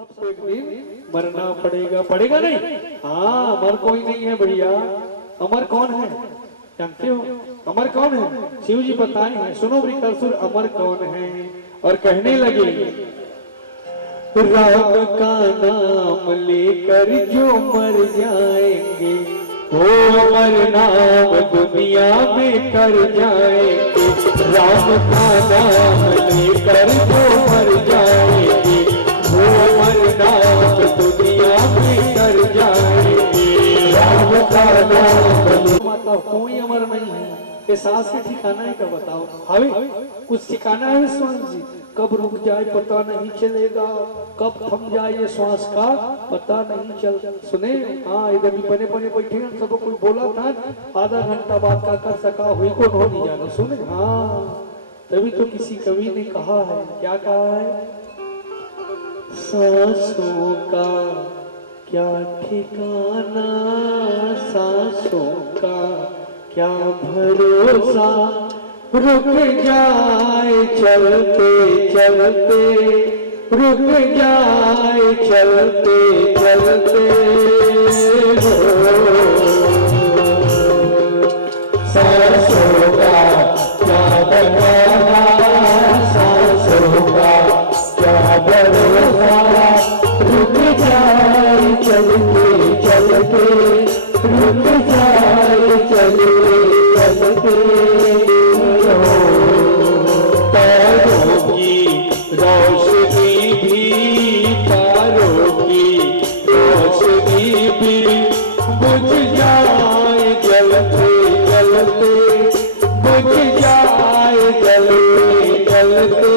सबको एक दिन मरना पड़ेगा, पड़ेगा नहीं? हाँ, अमर कोई नहीं है भैया। अमर कौन है जानते हो? अमर कौन है? शिव जी बताए हैं, सुनो वृकासुर अमर कौन है। और कहने लगे राम का नाम लेकर जो मर जाएंगे वो अमर नाम दुनिया में कर जाएंगे। राम का नाम लेकर जो मर जाएंगे वो अमर नाम दुनिया में कर जाएंगे। राम का नाम मतलब कोई अमर नहीं है। ये सांस के ठिकाना है क्या बताओ? हवे कुछ ठिकाना है विश्वास जी? कब रुक जाए पता नहीं चलेगा, कब थम जाए ये श्वास का पता नहीं चल। सुने हाँ, इधर भी बने बने बैठे हैं, सबको कोई बोला था आधा घंटा बाद का कर सका हुई को नहीं जाना। सुने हाँ, तभी तो किसी कवि ने कहा है, क्या कहा है? सांसों का क्या ठिकाना, सांसों का क्या भरोसा, रुक जाए चलते चलते, रुक जाए चलते चलते। सांसों का क्या ठिकाना, सांसों का क्या भरोसा, रुक जाए चलते चलते, रुक जाए चलते चलते। तारों की रोशनी भी, तारों की रोशनी भी बुझ जाए जलते जलते, बुझ जाए जलते जलते।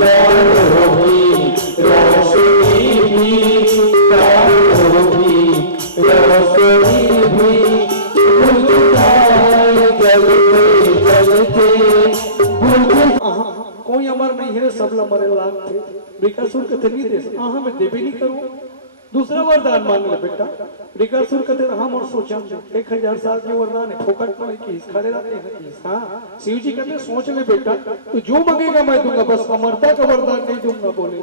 तारों की रोशनी भी, तारों की रोशनी भी बुझ जाए जलते जलते। कोई अमर नहीं है, सब मरे लाग थे। वृकासुर कहते नहीं दे सकता, हाँ मैं देवे नहीं करूँ। दूसरा वरदान मांग ले बेटा। वृकासुर कहते हम और सोचा 1000 साल के वरदान है, फोकट में की खड़े रहते हैं। हाँ, शिव जी कहते सोच ले बेटा, तो जो मांगेगा मैं दूंगा, बस अमरता का वरदान नहीं दूंगा। बोले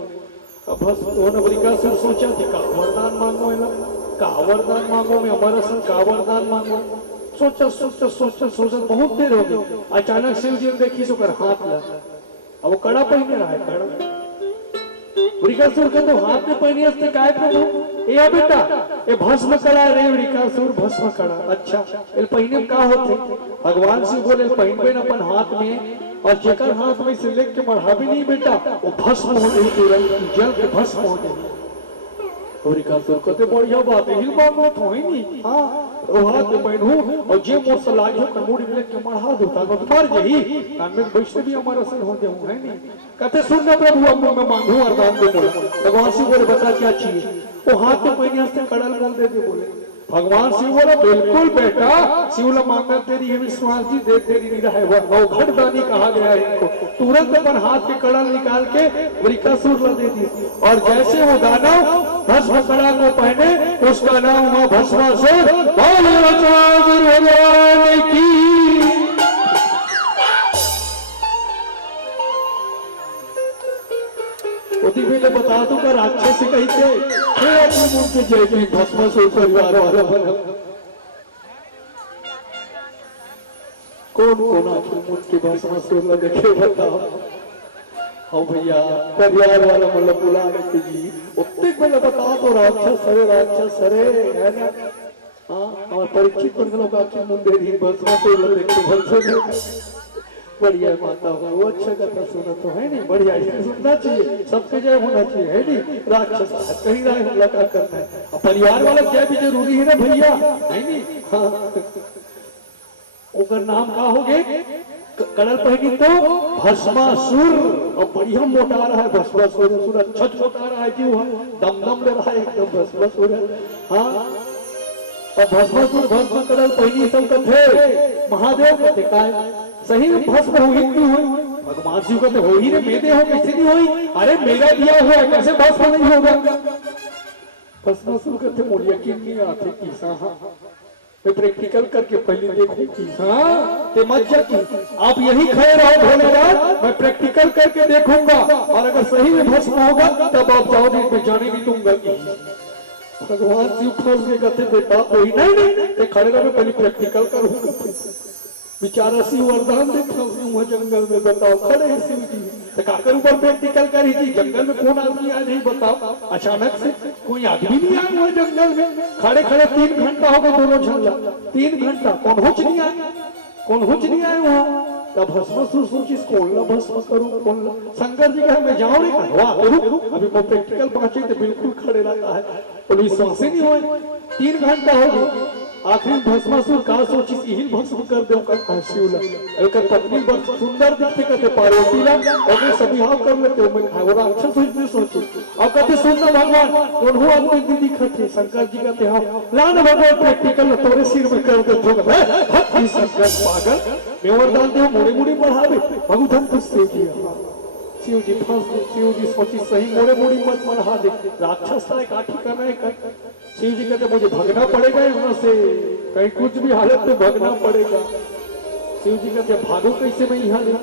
अब बस वृकासुर सोचा थी का वरदान मांगो है ना, का वरदान मांगो, मैं अमर असन का वरदान मांगो। सोचा सोचा सोचा सोचा बहुत देर हो गई। अचानक शिव जी ने देखी तो कर हाथ ला, अब वो कड़ा पहने रहा है। कड़ा वृकासुर का तो हाथ में पहनी हस्ते काय प्रभु ए बेटा ये भस्म कड़ा रे वृकासुर भस्म कड़ा। अच्छा ये पहने का होते? भगवान शिव बोले पहनबे न अपन हाथ में, और जेकर हाथ में से लेके मढ़ाबी नहीं बेटा वो भस्म हो गई, तुरंत जल के भस्म हो गई। वृकासुर कहते बढ़िया बात है, हिल बात हो ही नहीं। हाँ वो हाथ में पहनू और जे मोर से लागियो कमोड़ी में लेके मढ़ा दो ताकत मार जही कान में वैसे भी हमारा असर हो जाऊं है नहीं। कहते सुनना प्रभु अब मैं मांगू वरदान दे। बोला भगवान शिव बोले बता क्या चाहिए? वो हाथ में पहने हंसते कड़ल बोल देते। बोले भगवान शिव बोला बिल्कुल बेटा, शिवला मांगा तेरी है विश्वास जी दे तेरी निरा है वो घटदानी कहा गया है इनको। तुरंत अपन हाथ के कड़ल निकाल के वृकासुर ला दे दी, और जैसे वो दानव भस्म कड़ा को पहने उसका नाम हुआ भस्मासुर। भगवान की पहले बता दूंगा राक्षस से कही थे के जय जय भस्मासुर परिवार वाला बना। कौन कौन आखिर के भस्मासुर ला देखे बताओ? हाँ भैया परिवार वाला मतलब बुला लेते जी उतने पहले बताओ तो राक्षस अरे है ना। हाँ हमारे परिचित लोग आखिर मुंडेरी भस्मासुर ला देखे भस्मासुर बढ़िया माता हो वो अच्छा कथा सुना तो है नहीं। बढ़िया सुनना चाहिए, सबसे जय होना चाहिए है नहीं। राक्षस कहीं राय हमला का करना है, परिवार वाला जय भी जरूरी है ना भैया है नहीं। हाँ ओकर नाम का हो गए कड़ल पहनी तो भस्मासुर, और बढ़िया मोटा रहा है भस्मासुर, अच्छा छोटा रहा है क्यों दम दम ले रहा है एकदम भस्मासुर। हाँ और भस्मासुर भस्म कड़ल पहनी सब थे महादेव का दिखाए सही में भस्म हो ही नहीं हुई। भगवान शिव कहते हो ही रे मेरे हो कैसे नहीं हुई? अरे मेरा दिया हुआ है कैसे भस्म नहीं होगा? भस्मासुर कहते मुझे यकीन नहीं आते कि मैं प्रैक्टिकल करके पहले देखूंगी। हाँ ते मत जाती, आप यही खड़े रहो भोलेनाथ, मैं प्रैक्टिकल करके देखूंगा और अगर सही में भस्म होगा तब आप जाओगे, मैं जाने नहीं दूंगा। भगवान शिव फंस गए, कहते बेटा कोई नहीं खड़े रहो, पहले प्रैक्टिकल करूंगा। बेचारा शिव वरदान दे फंस हुआ जंगल में, बताओ खड़े हैं शिव जी, तो काकर ऊपर प्रैक्टिकल करी थी। जंगल में कौन आदमी आया नहीं बताओ, अचानक से कोई आदमी नहीं आया हुआ जंगल में, खड़े खड़े 3 घंटा हो गए दोनों झगड़ा, 3 घंटा कौन हुच नहीं आया, कौन हुच नहीं आया वहाँ। तब भस्मासुर सोची कौन ला भस्म करूं, कौन ला। शंकर जी कहा मैं जाऊं नहीं, रुक अभी मैं प्रैक्टिकल पहुंचे तो बिल्कुल खड़े रहता है, और विश्वास ही नहीं हुआ। 3 घंटा हो गए, आखिर भस्मासुर का सोची यही भस्म कर दो का शिवला। एक पत्नी बहुत सुंदर दिखते कहते पार्वती ला, और सभी हाव कर लेते हो, मैं और अच्छा सोचने सोचे। अब कहते सुनना भगवान कौन हुआ कोई दीदी कहते, शंकर जी कहते हाँ ला ना भगवान प्रैक्टिकल तोरे सिर में कर दे ठोकर। शंकर पागल मैं वरदान दे मुड़े मुड़े बढ़ावे भगवान कुछ से किया। शिव जी फंस गए, शिव जी सोची सही मोड़े मुड़ी मत बढ़ा दे, राक्षस था काठी करना है। शिव जी कहते मुझे भागना पड़ेगा यहाँ से, कहीं कुछ भी हालत में भागना पड़ेगा। शिव जी कहते भागो कैसे मैं यहाँ ले।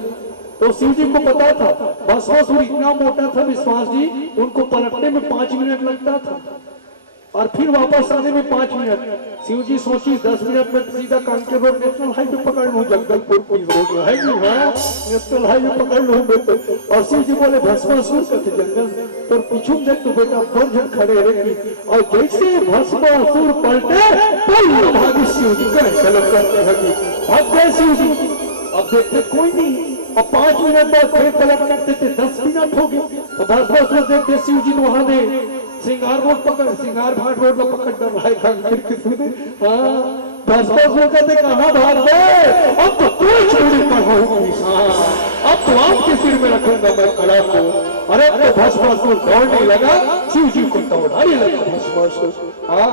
तो शिव जी को पता था भस्मासुर इतना मोटा था विश्वास जी, उनको पलटने में 5 मिनट लगता था और फिर वापस आने में 5 मिनट। शिव जी सोची 10 मिनट में सीधा कांकेर रोड नेशनल हाईवे पकड़ लूं, जगदलपुर की रोड है नेशनल हाईवे पकड़ लूं। और शिव जी बोले भस्मासुर कहते जंगल तो पीछू देख तो बेटा बरझन खड़े रहेगी, और जैसे भस्मासुर पलटे तो भागी शिव जी करते भाग गए शिव जी। अब देखते कोई नहीं, और 5 मिनट बाद फिर पलट करते थे, 10 मिनट हो गए। तो भस्मासुर देखते शिव जी तो वहां दे सिंगार रोड पकड़, सिंगार घाट रोड में पकड़ कर रहा है। हाँ भस्मासुर कहते कहाँ भाग गए, अब तो कोई चोरी पढ़ाऊंगी, अब तो आपके सिर में रखूंगा मैं कड़ा को। अरे तो भस्मासुर दौड़ने लगा, शिव जी को दौड़ाने लगा भस्मासुर। हाँ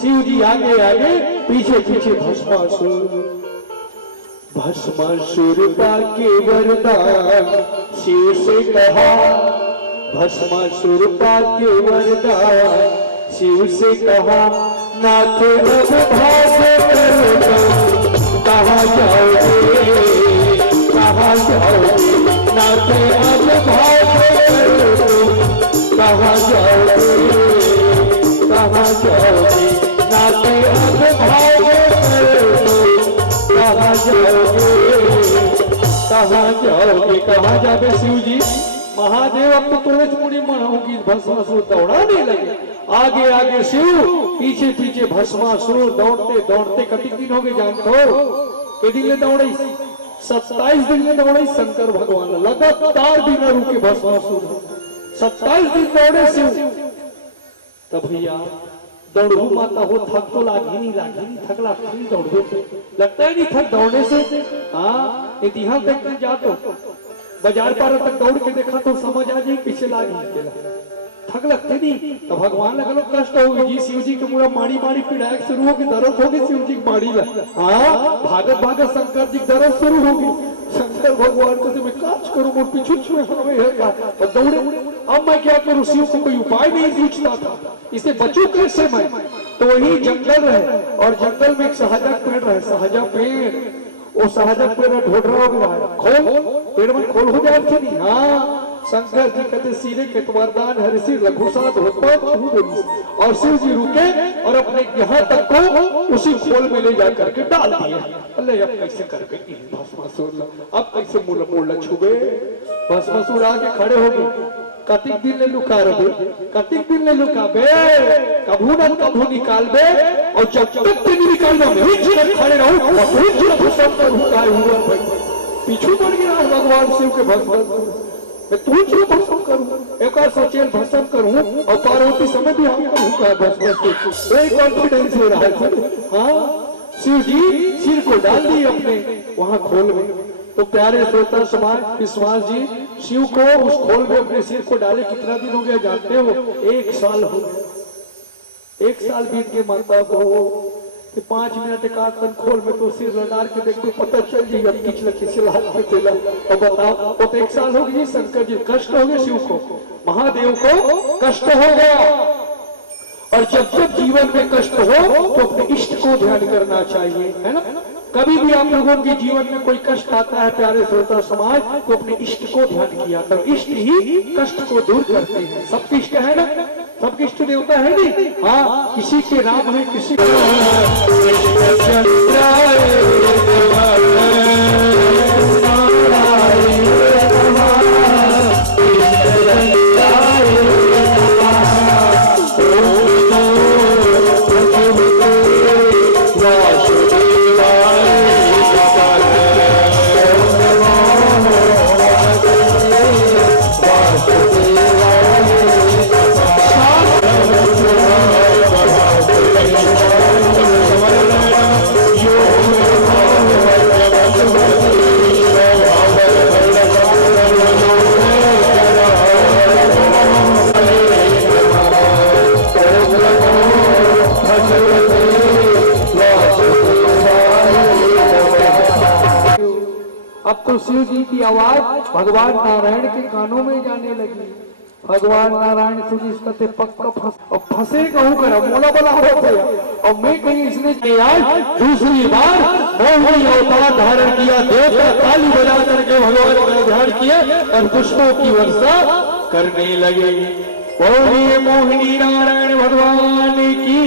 शिव जी आगे आगे पीछे पीछे भस्मासुर। भस्मासुर पाके वरदान शिव से कहा, भस्मासुर पाके वरदान शिव से कहा, नाथ अब भाग करो कहाँ जाओगे, कहाँ जाओगे नाथ अब भाग करो कहाँ जाओगे, कहाँ जाओगे नाथ अब भाग करो कहाँ जाओगे, कहाँ जाओगे, कहाँ जाओगे शिव जी। महादेव अब तो तुरंत मुड़ी मनाऊंगी, भस्मासुर दौड़ाने लगे, आगे आगे शिव पीछे पीछे भस्मासुर दौड़ते दौड़ते। कति दिन हो गए जानते हो, के दिन में दौड़े 27 दिन में दौड़े शंकर भगवान, लगातार भी न रुके भस्मासुर, 27 दिन दौड़े शिव। तब भैया दौड़ू माता हो थक तो लागी नहीं थक लगता नहीं, दौड़ो लगता ही नहीं थक दौड़ने से। हाँ इतिहास देखने जाते बाजार पार तक दौड़ के देखा तो समझ आ जाए पीछे लागी थक लगते नहीं। तो भगवान लगा कष्ट होगी जी, शिव जी के पूरा मारी मारी पीड़ाएं शुरू होगी, दर्द होगी शिव जी की मारी ला। हाँ भागत भागत शंकर जी दर्द शुरू होगी। शंकर भगवान कहते मैं काज करूं और पीछे और दौड़े। अब मैं क्या करूं, शिव को कोई उपाय नहीं सूझता था, इसे बचूं कैसे मैं। तो वही जंगल रहे और जंगल में एक सहजक पेड़ रहे, सहजक पेड़, वो सहजक पेड़ ढूंढ रहा होगा, खोल पेड़ में खोल हो जाए नहीं। हाँ शंकर जी कहते सीधे के वरदान है ऋषि लघुसात और शिव जी रुके और अपने यहाँ तक को उसी खोल में ले जा करके डाल दिए। अल्लाह अब कैसे करके भस्मासुर, अब कैसे मोड़ छुबे। भस्मासुर आगे खड़े हो गए, कतिक दिन ले लुका रहे, कतिक दिन ले लुका बे, कभू न कभू निकाल बे, और जब तक नहीं निकालना मैं खड़े रहूं। पीछू पड़ गया भगवान शिव के भस्मासुर, मैं तुझे भस्म करूं, एक और सोचे भस्म करूं और पार्वती समय भी हम कहूंगा भस्म, एक कॉन्फिडेंस हो रहा है। हाँ शिव जी सिर को डाल दी अपने वहां खोल में। तो प्यारे श्रोता समाज विश्वास जी शिव को उस खोल में अपने सिर को डाले कितना दिन हो गया जानते हो, 1 साल हो गया। 1 साल बीत के माता को कि 5 मिनट एक आध तन खोल में तो सिर लगा के देखते पता चल जाएगा किच लखी से हाथ पे तेला। और बताओ तो 1 साल हो गई, शंकर जी कष्ट हो गए, शिव को महादेव को कष्ट हो गया। और जब जब जीवन में कष्ट हो तो अपने इष्ट को ध्यान करना चाहिए, है ना। कभी भी आप लोगों के जीवन में कोई कष्ट आता है प्यारे श्रोता समाज, तो अपने इष्ट को ध्यान किया करो। इष्ट ही कष्ट को दूर करते हैं। सबके इष्ट है ना, सबके इष्ट देवता है नहीं। हाँ, किसी के राम है, किसी अब तो शिव जी की आवाज भगवान नारायण के कानों में जाने लगी। भगवान नारायण शिव जी कहते पक्का फंसे कहूँ कर मोला बोला होते, और मैं कहीं इसने आज दूसरी बार मोहिनी अवतार धारण किया, देवता ताली बजा करके भगवान का ध्यान किया और पुष्पों की वर्षा करने लगे। बोलिए मोहिनी नारायण भगवान की।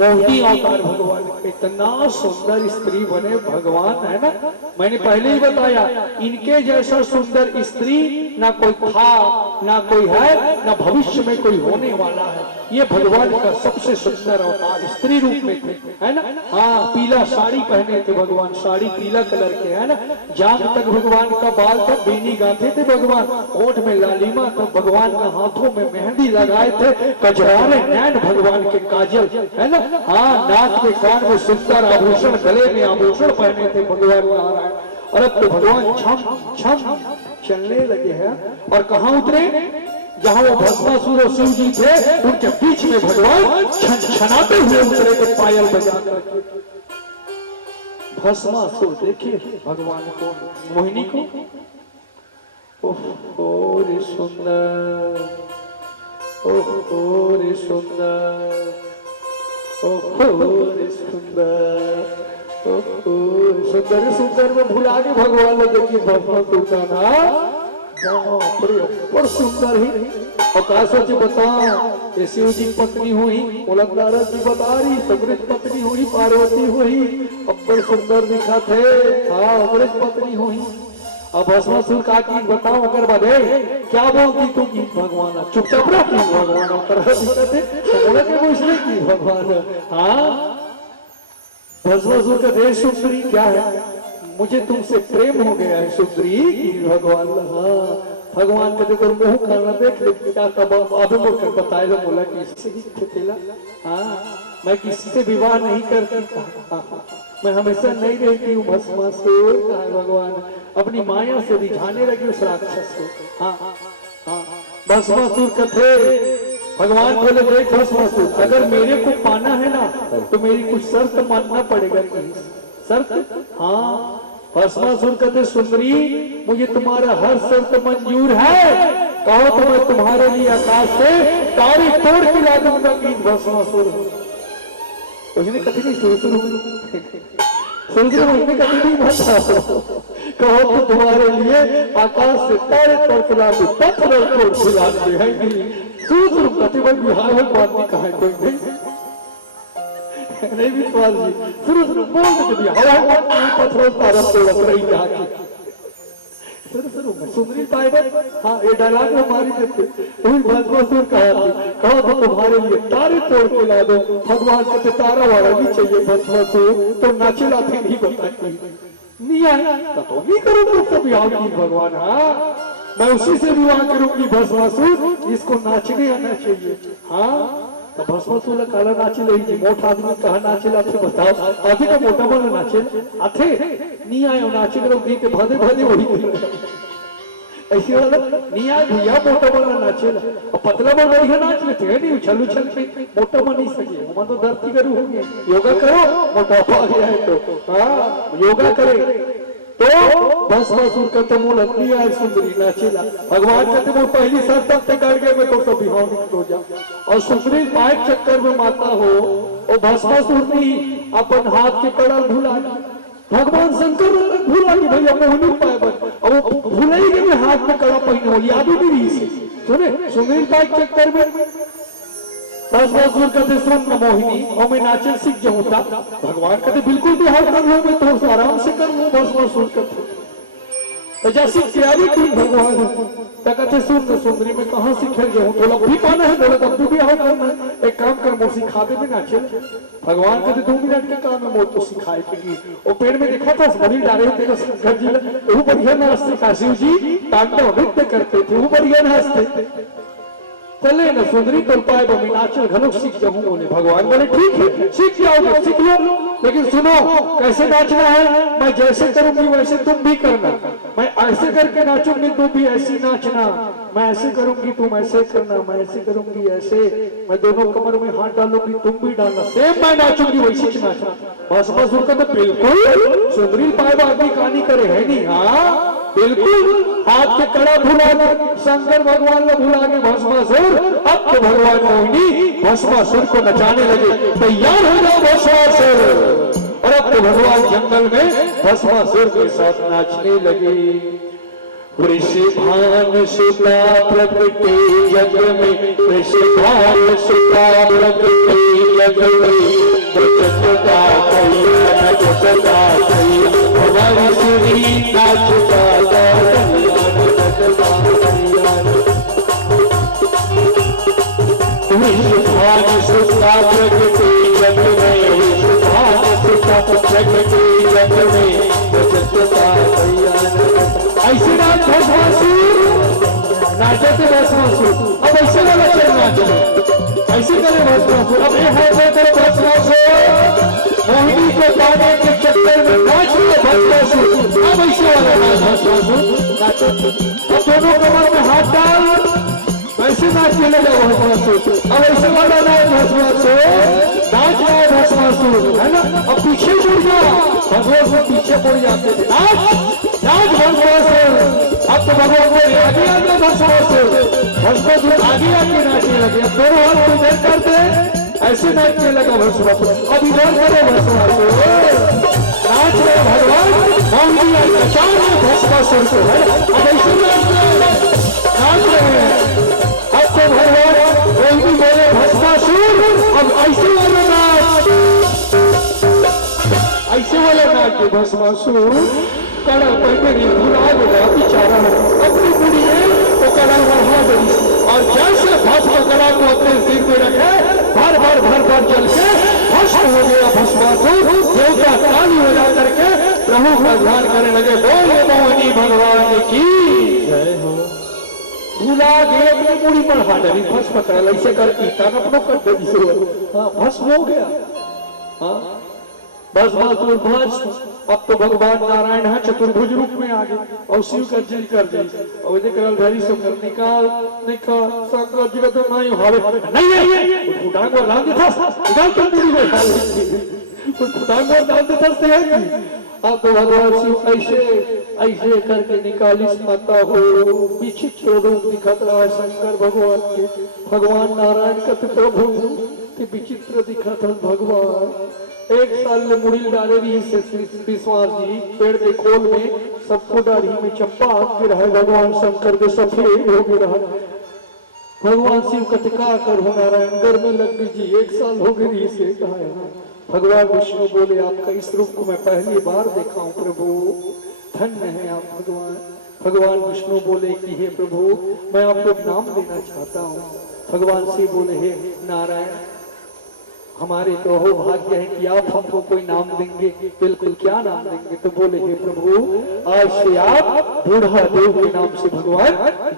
मोहिनी अवतार भगवान, इतना सुंदर स्त्री बने भगवान, है ना। मैंने पहले ही बताया, इनके जैसा सुंदर स्त्री ना कोई था, ना कोई है, ना भविष्य में कोई होने वाला है। ये भगवान का सबसे सुंदर अवतार स्त्री रूप में थे, है ना। हाँ, पीला साड़ी पहने थे भगवान, साड़ी पीला कलर के, है ना। जांघ तक भगवान का बाल तक बेनी गाते थे भगवान, होठ में लालिमा तक भगवान का, हाथों में मेहंदी लगाए थे, कजरारे नैन भगवान के काजल, है ना। हाँ, नाक में कान में सुंदर आभूषण, गले में आभूषण पहने थे भगवान नारायण। और अब तो भगवान छम छम चलने लगे हैं। और कहाँ उतरे? जहाँ वो भस्मासुर और शिव जी थे उनके बीच में भगवान छनाते हुए उतरे थे पायल बजा करके। भस्मासुर देखिए भगवान को, मोहिनी को, ओह रे सुंदर, ओह रे सुंदर, ओह रे सुंदर, सुंदर सुंदर में भुला के भगवान ने देखी भस्मासुर का ना, बाप रे पर सुंदर ही। और काशो जी बताओ, ये शिव जी पत्नी हुई, मुलंदारा जी बता रही, अमृत पत्नी हुई, पार्वती हुई, अब बड़े सुंदर दिखा थे। हाँ, अमृत पत्नी हुई। अब भस्मासुर का की बताओ, अगर बधे क्या बोलती तू की भगवान, चुपचाप रहती भगवान, बोला के कुछ नहीं की भगवान। हाँ, भस्मासुर का देश सुंदरी क्या है, मुझे तुमसे प्रेम हो गया है सुंदरी भगवान। हाँ, भगवान कहते तो मुंह खाना देख ले क्या कब अभिमुख कर बताएगा, बोला कि इससे ही खेला। हाँ, मैं किसी से विवाह नहीं करती, मैं हमेशा नहीं रहती हूँ। भस्मासुर कहा भगवान अपनी माया से रिझाने लगी उस राक्षस को। हाँ हाँ, भस्मासुर कथे भगवान बोले देख भस्मासुर, अगर मेरे को पाना है ना तो मेरी कुछ शर्त मानना पड़ेगा। शर्त? हाँ। भस्मासुर कहते सुंदरी मुझे तुम्हारा हर शर्त मंजूर है, कहो तो मैं तुम्हारे लिए आकाश से तारे तोड़ के ला दूंगा। भस्मासुर उसने कभी नहीं शुरू उसने कभी नहीं बता, कहो तो तुम्हारे लिए आकाश से तारे तोड़ के ला दूं, पत्थर तोड़ के ला दूं। है शुरू कहते भाई बिहार में बात नहीं कहा कोई नहीं विश्वास जी, शुरू बोल देते हवा पत्थरों तारा तोड़ रही जाके शुरू में सुंदरी पाएगा। हाँ, ये डायलॉग हमारी देते भस्मासुर कहा तो तुम्हारे लिए तारे तोड़ के ला दो। भगवान कहते तारा वाला भी चाहिए भस्मासुर, तो नाचे लाते नहीं बताती नहीं आया तो नहीं करूंगा उसका विवाह की भगवान। हाँ, मैं उसी से विवाह करूंगी भस्मासुर, इसको नाचने आना चाहिए। हाँ, तो भस्मासुर काला नाचे रही मोटा आदमी कहा नाचे लाते बताओ, आधे का मोटा वाला नाचे आथे नहीं आया नाचे करो गीत भदे भदे वही ऐसे वाला नहीं आया भैया, मोटा वाला नाचे और पतला वाला वही नाच लेते हैं नहीं उछल उछल के, मोटा बन नहीं सके हम तो धरती करू हो गया। योगा करो मोटापा आ गया है तो हाँ योगा करे तो भस्मासुर कहते मुंह लंबी आए सुंदरी नाचेला। भगवान कहते मुंह पहली सर तक ते कर गए मैं तो सब बिहाव निकल जा। और सुंदरी माइक चक्कर में माता हो और भस्मासुर नहीं अपन हाथ के कड़ा भुला भगवान शंकर भूला कि भैया मोहनी पाए अब वो भूल ही कि हाथ में कड़ा पहने हो याद ही नहीं से सुने सुंदरी माइक चक्कर में भस्मासुर कहते सुन न मोहिनी और मैं नाचे सीख जाऊंगा। भगवान कहते बिल्कुल भी हाथ कर लो मैं तो आराम से कर लूं। भस्मासुर कहते जैसी तैयारी की भगवान कहते सुन न सुंदरी में कहाँ सीखे जाऊँ तो लब्बी पाना है बोले तब भी हाथ करना है एक काम कर मोर सिखा दे में नाचे। भगवान कहते 2 मिनट के काम में मोर तो सिखाए के वो पेड़ में देखा था बड़ी डाले तेरे शंकर जी वो बढ़िया नाचते काशिव जी तांडव नृत्य करते थे वो बढ़िया नाचते चले न सुंदरी तो पाए बमी नाचल घनुक सीख जाऊं बोले। भगवान बोले ठीक है सीख जाओगे सीख लो लेकिन सुनो कैसे नाचना है मैं जैसे करूंगी वैसे तुम भी करना। मैं ऐसे करके नाचूंगी तुम भी ऐसी नाचना। मैं ऐसे करूंगी तुम ऐसे करना। मैं ऐसे करूंगी ऐसे। मैं दोनों कमर में हाथ डालूंगी तुम भी डालना। सेम मैं नाचूंगी वैसे नाचना। भस्मासुर का तो बिल्कुल सुंदरी पाए आदमी कहानी करे है नहीं। हाँ बिल्कुल हाथ के कड़ा भुला के शंकर भगवान ने भुला के भस्मासुर अब तो भगवान मोहिनी भस्मासुर को नचाने लगे। तैयार हो जाओ भस्मासुर। और अब तो भगवान जंगल में भस्मासुर के साथ नाचने लगे। वृषभान सुता प्रकटे जग में वृषभान सुता प्रकटे जग में नचता हमारी सुरी नाचता वृषभान सुता प्रकटे जग में वृषभान सुता प्रकटे जग में नचता ऐसे नाच भस्मासुर नाचते भस्मासुर। अब ऐसे वाला चल नाचो ऐसे करे भस्मासुर। अब ये हाथ में करे भस्मासुर मोहिनी को पाने के चक्कर में नाच रहे भस्मासुर। अब ऐसे वाला नाच भस्मासुर नाचो। अब दोनों कमर में हाथ डाल वैसे नाचने लगा भस्मासुर। अब ऐसे वाला नाच भस्मासुर नाच रहा है भस्मासुर है ना। अब पीछे मुड़ जाओ भस्मासुर पीछे मुड़ जाते थे नाच भस्मासुर। अब तो भगवान बोले आगे आगे भस्मासुर। भस्मासुर आगे आगे नाचने लगे। अब दोनों हाथ को देख करते ऐसे नाचने लगा भस्मासुर। अब इधर करो भस्मासुर नाच रहे भगवान मोहिनी नचा रहे भस्मासुर को है। अब ऐसे नाच रहे हैं। अब तो भगवान मोहिनी बोले भस्मासुर अब ऐसे वाला नाच ऐसे वाला नाच भस्मासुर कड़ा पहने भुला गया बेचारा अपनी बुढ़ी है तो कड़ा बढ़ा गई और जैसे भस्म कड़ा को अपने सिर में रखे भर जल के भस्म हो गया भस्मासुर। देवता ताली हो जा करके प्रभु का ध्यान करने लगे। बोले मोहिनी भगवान की जय हो। भुला गए अपनी बुढ़ी पर हाथ डाली भस्म करा ऐसे करके तन अपनों कर दे। हाँ भस्म हो गया। हाँ भस्मासुर भस्म। अब तो भगवान नारायण है चतुर्भुज रूप में आ गए और शिव का जिल कर दी और निकल धरी से निकाल निकाल शंकर जी का तो नहीं हावे नहीं फुटांग और डाल देता निकाल तो पूरी में डाल कुछ फुटांग और डाल देता से है। अब तो भगवान शिव ऐसे करके निकाली माता हो विचित्र रूप दिखत रहा है शंकर भगवान के। भगवान नारायण का प्रभु के विचित्र दिखत है भगवान। एक साल में मुड़ी डाले रही से विश्वास जी पेड़ के खोल में सबको डाली में चंपा के रहे भगवान शंकर के सफेद हो गए रहा। भगवान शिव कथिका कर हो नारायण गर्मी लग गई 1 साल हो गई से कहा। भगवान विष्णु बोले आपका इस रूप को मैं पहली बार देखा हूँ प्रभु धन्य है आप भगवान। भगवान विष्णु बोले कि हे प्रभु मैं आपको नाम देना चाहता हूँ। भगवान शिव बोले हे नारायण हमारे तो हो भाग्य है कि आप हमको कोई नाम देंगे। बिल्कुल क्या नाम देंगे। तो बोले हे प्रभु आज से आप बूढ़ा देव के नाम से भगवान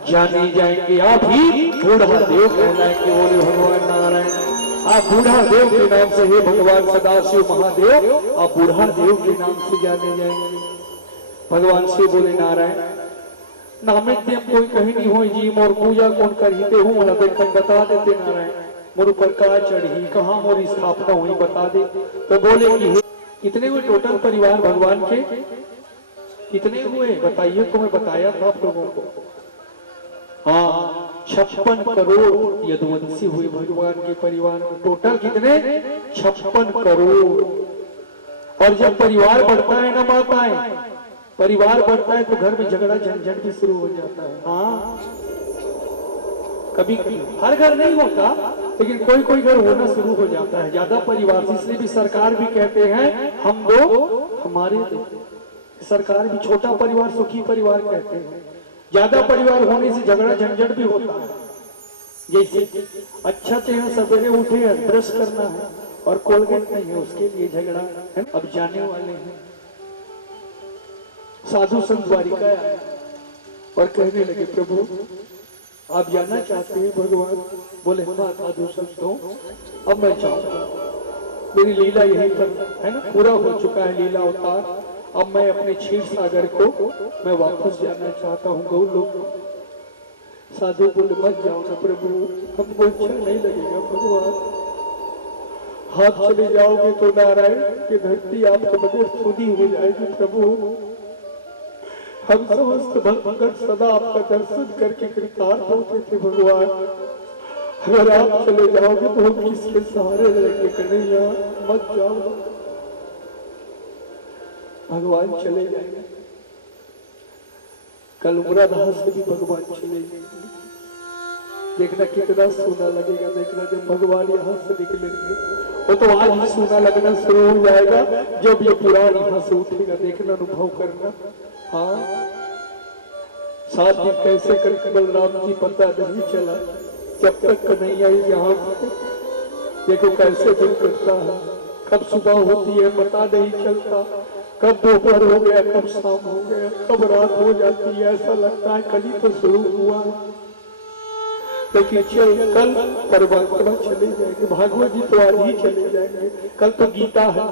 जाने जाएंगे। आप ही बूढ़ा देव कहलाएंगे। बोले भगवान नारायण आप बूढ़ा देव के नाम से हे भगवान सदाशिव महादेव आप बूढ़ा देव के नाम से जाने जाएंगे। भगवान शिव बोले नारायण नामे कोई कहीं नहीं हो जी मोर पूजा कौन करते हूँ मला देखकर बता देते नारायण मोर ऊपर कड़ा चढ़ी कहाँ मोरी स्थापना हुई बता दे। तो बोले कि कितने हुए टोटल परिवार भगवान के कितने हुए बताइए, तो मैं बताया था आप लोगों को। हाँ, 56 करोड़ यदुवंशी हुए भगवान के परिवार में। टोटल कितने? 56 करोड़। और जब परिवार बढ़ता है ना माताएं, परिवार बढ़ता है तो घर में झगड़ा झंझट भी शुरू हो जाता है। हाँ, कभी कभी, हर घर नहीं होता, लेकिन कोई कोई घर होना शुरू हो जाता है ज्यादा परिवार से। इसलिए भी सरकार भी कहते हैं हम दो हमारे दो। सरकार भी छोटा परिवार सुखी परिवार कहते हैं। ज्यादा परिवार होने से झगड़ा झंझट भी होता है। जैसे अच्छा चाहिए सवेरे उठे ब्रश करना है और कोलगेट नहीं है, उसके लिए झगड़ा है। अब जाने वाले हैं साधु संत द्वारिका आए और कहने लगे प्रभु आप जाना चाहते हैं भगवान? बोले हाँ साधु संतों, अब मैं जाऊंगा, मेरी लीला यहीं पर है ना, पूरा हो चुका है लीला अवतार। अब मैं अपने क्षीर सागर को मैं वापस जाना चाहता हूँ गौ लोक। साधु बोले मत जाओ ना प्रभु, हमको अच्छा नहीं लगेगा भगवान। हाथ चले जाओगे तो नारायण की धरती आपके बगैर खुदी हो जाएगी प्रभु। हम समस्त भक्त सदा आपका दर्शन करके कृतार्थ होते थे भगवान। अगर आप चले जाओगे तो हम किसके सहारे रहेंगे? कन्हैया मत जाओ। भगवान चले जाएंगे। कल उमरादास से भी भगवान चले जाएंगे। देखना कितना सोना लगेगा, देखना जब भगवान यहाँ से निकलेंगे। वो तो आज ही सोना लगना शुरू हो जाएगा जब ये पुराण यहाँ से उठेगा। देखना, अनुभव करना। हाँ, 7 दिन कैसे करके बलराम जी पता नहीं चला जब तक कन्हैया यहाँ। देखो कैसे दिन कटता है, कब सुबह होती है पता नहीं चलता, कब दोपहर हो गया, कब शाम हो गया, कब रात हो जाती है। ऐसा लगता है कल ही तो शुरू हुआ, लेकिन चल कल परमात्मा चले जाएंगे। भागवत जी तो आज ही चले जाएंगे, कल तो गीता है।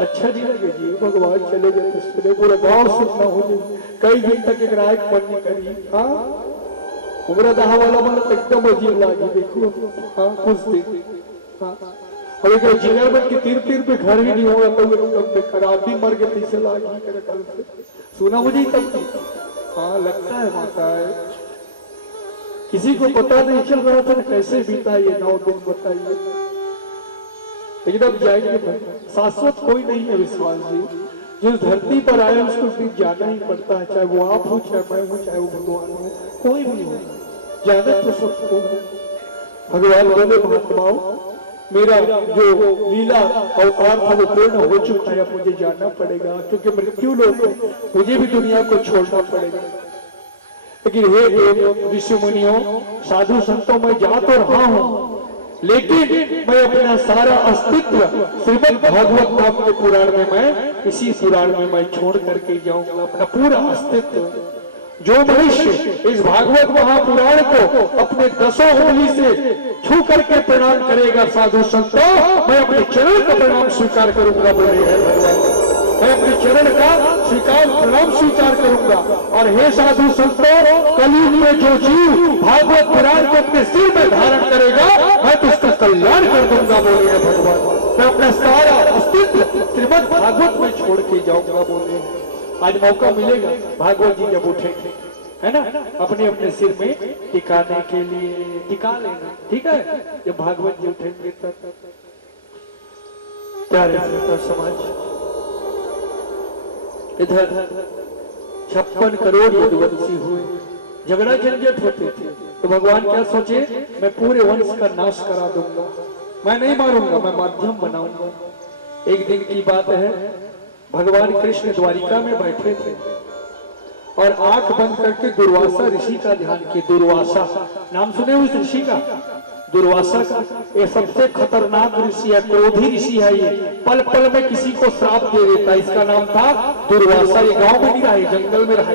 अच्छा नहीं लगे जी भगवान चले गए तो सुने पूरा गांव सुनना हो जाए। कई दिन तक एक राय बनने करी। हाँ, उमरा दहा वाला मन तो एकदम अजीब लागी। देखो हाँ कुछ दिन, हाँ और एक जिगर बन के तीर पे घर ही नहीं हो रहा तो एकदम खराब भी मर गए तीसरे लागी करे कल से सुना मुझे तब। हाँ लगता है माता है, किसी को पता नहीं चल रहा था कैसे बीता ये 9 दिन बताइए। लेकिन अब जाएंगे, शाश्वत कोई नहीं है विश्वास जी। जो धरती पर आए उसको फिर जाना ही पड़ता है, चाहे वो आप हो, चाहे मैं हूँ, चाहे वो भगवान हो, कोई भी हो, जाना तो सबको है। भगवान बोले महात्माओं मेरा जो लीला अवतार था वो पूर्ण हो चुका है, अब मुझे जाना पड़ेगा क्योंकि मृत्यु लोक है, मुझे भी दुनिया को छोड़ना पड़ेगा। लेकिन हे देव ऋषि मुनियों साधु संतों में जा तो रहा हूँ, लेकिन मैं अपना सारा अस्तित्व श्रीमद् भागवत नाम के पुराण में मैं इसी पुराण में मैं छोड़ करके जाऊंगा अपना पूरा अस्तित्व। जो मनुष्य इस भागवत महापुराण को अपने 10 उंगली से छू करके प्रणाम करेगा साधु संतों, मैं अपने चरण का प्रणाम स्वीकार करूंगा। बोले है भगवान, मैं अपने चरण का प्रणाम स्वीकार करूंगा। और हे साधु संतों, कलयुग में जो जीव भागवत पुराण को अपने सिर में धारण करेगा मैं तो उसका कल्याण कर दूंगा। बोले है भगवान, मैं अपना सारा अस्तित्व श्रीमद् भागवत में छोड़ के जाऊंगा। बोले आज मौका मिलेगा भागवत जी जब उठेंगे है ना अपने अपने सिर में टिकाने के लिए टिका लेना, ठीक है। जब भागवत जी उठेंगे तब प्यारे समाज इधर 56 करोड़ यदुवंशी हुए, झगड़ा झंझट होते थे तो भगवान क्या सोचे, मैं पूरे वंश का नाश करा दूंगा, मैं नहीं मारूंगा, मैं माध्यम बनाऊंगा। एक दिन की बात है, भगवान कृष्ण द्वारिका में बैठे थे और आंख बंद करके दुर्वासा ऋषि का ध्यान किए। दुर्वासा नाम सुने उस ऋषि का? दुर्वासा का ये सबसे खतरनाक ऋषि है, क्रोधी ऋषि है। ये पल पल में किसी को श्राप दे देता, इसका नाम था दुर्वासा। ये गांव में नहीं रहा, जंगल में रहा।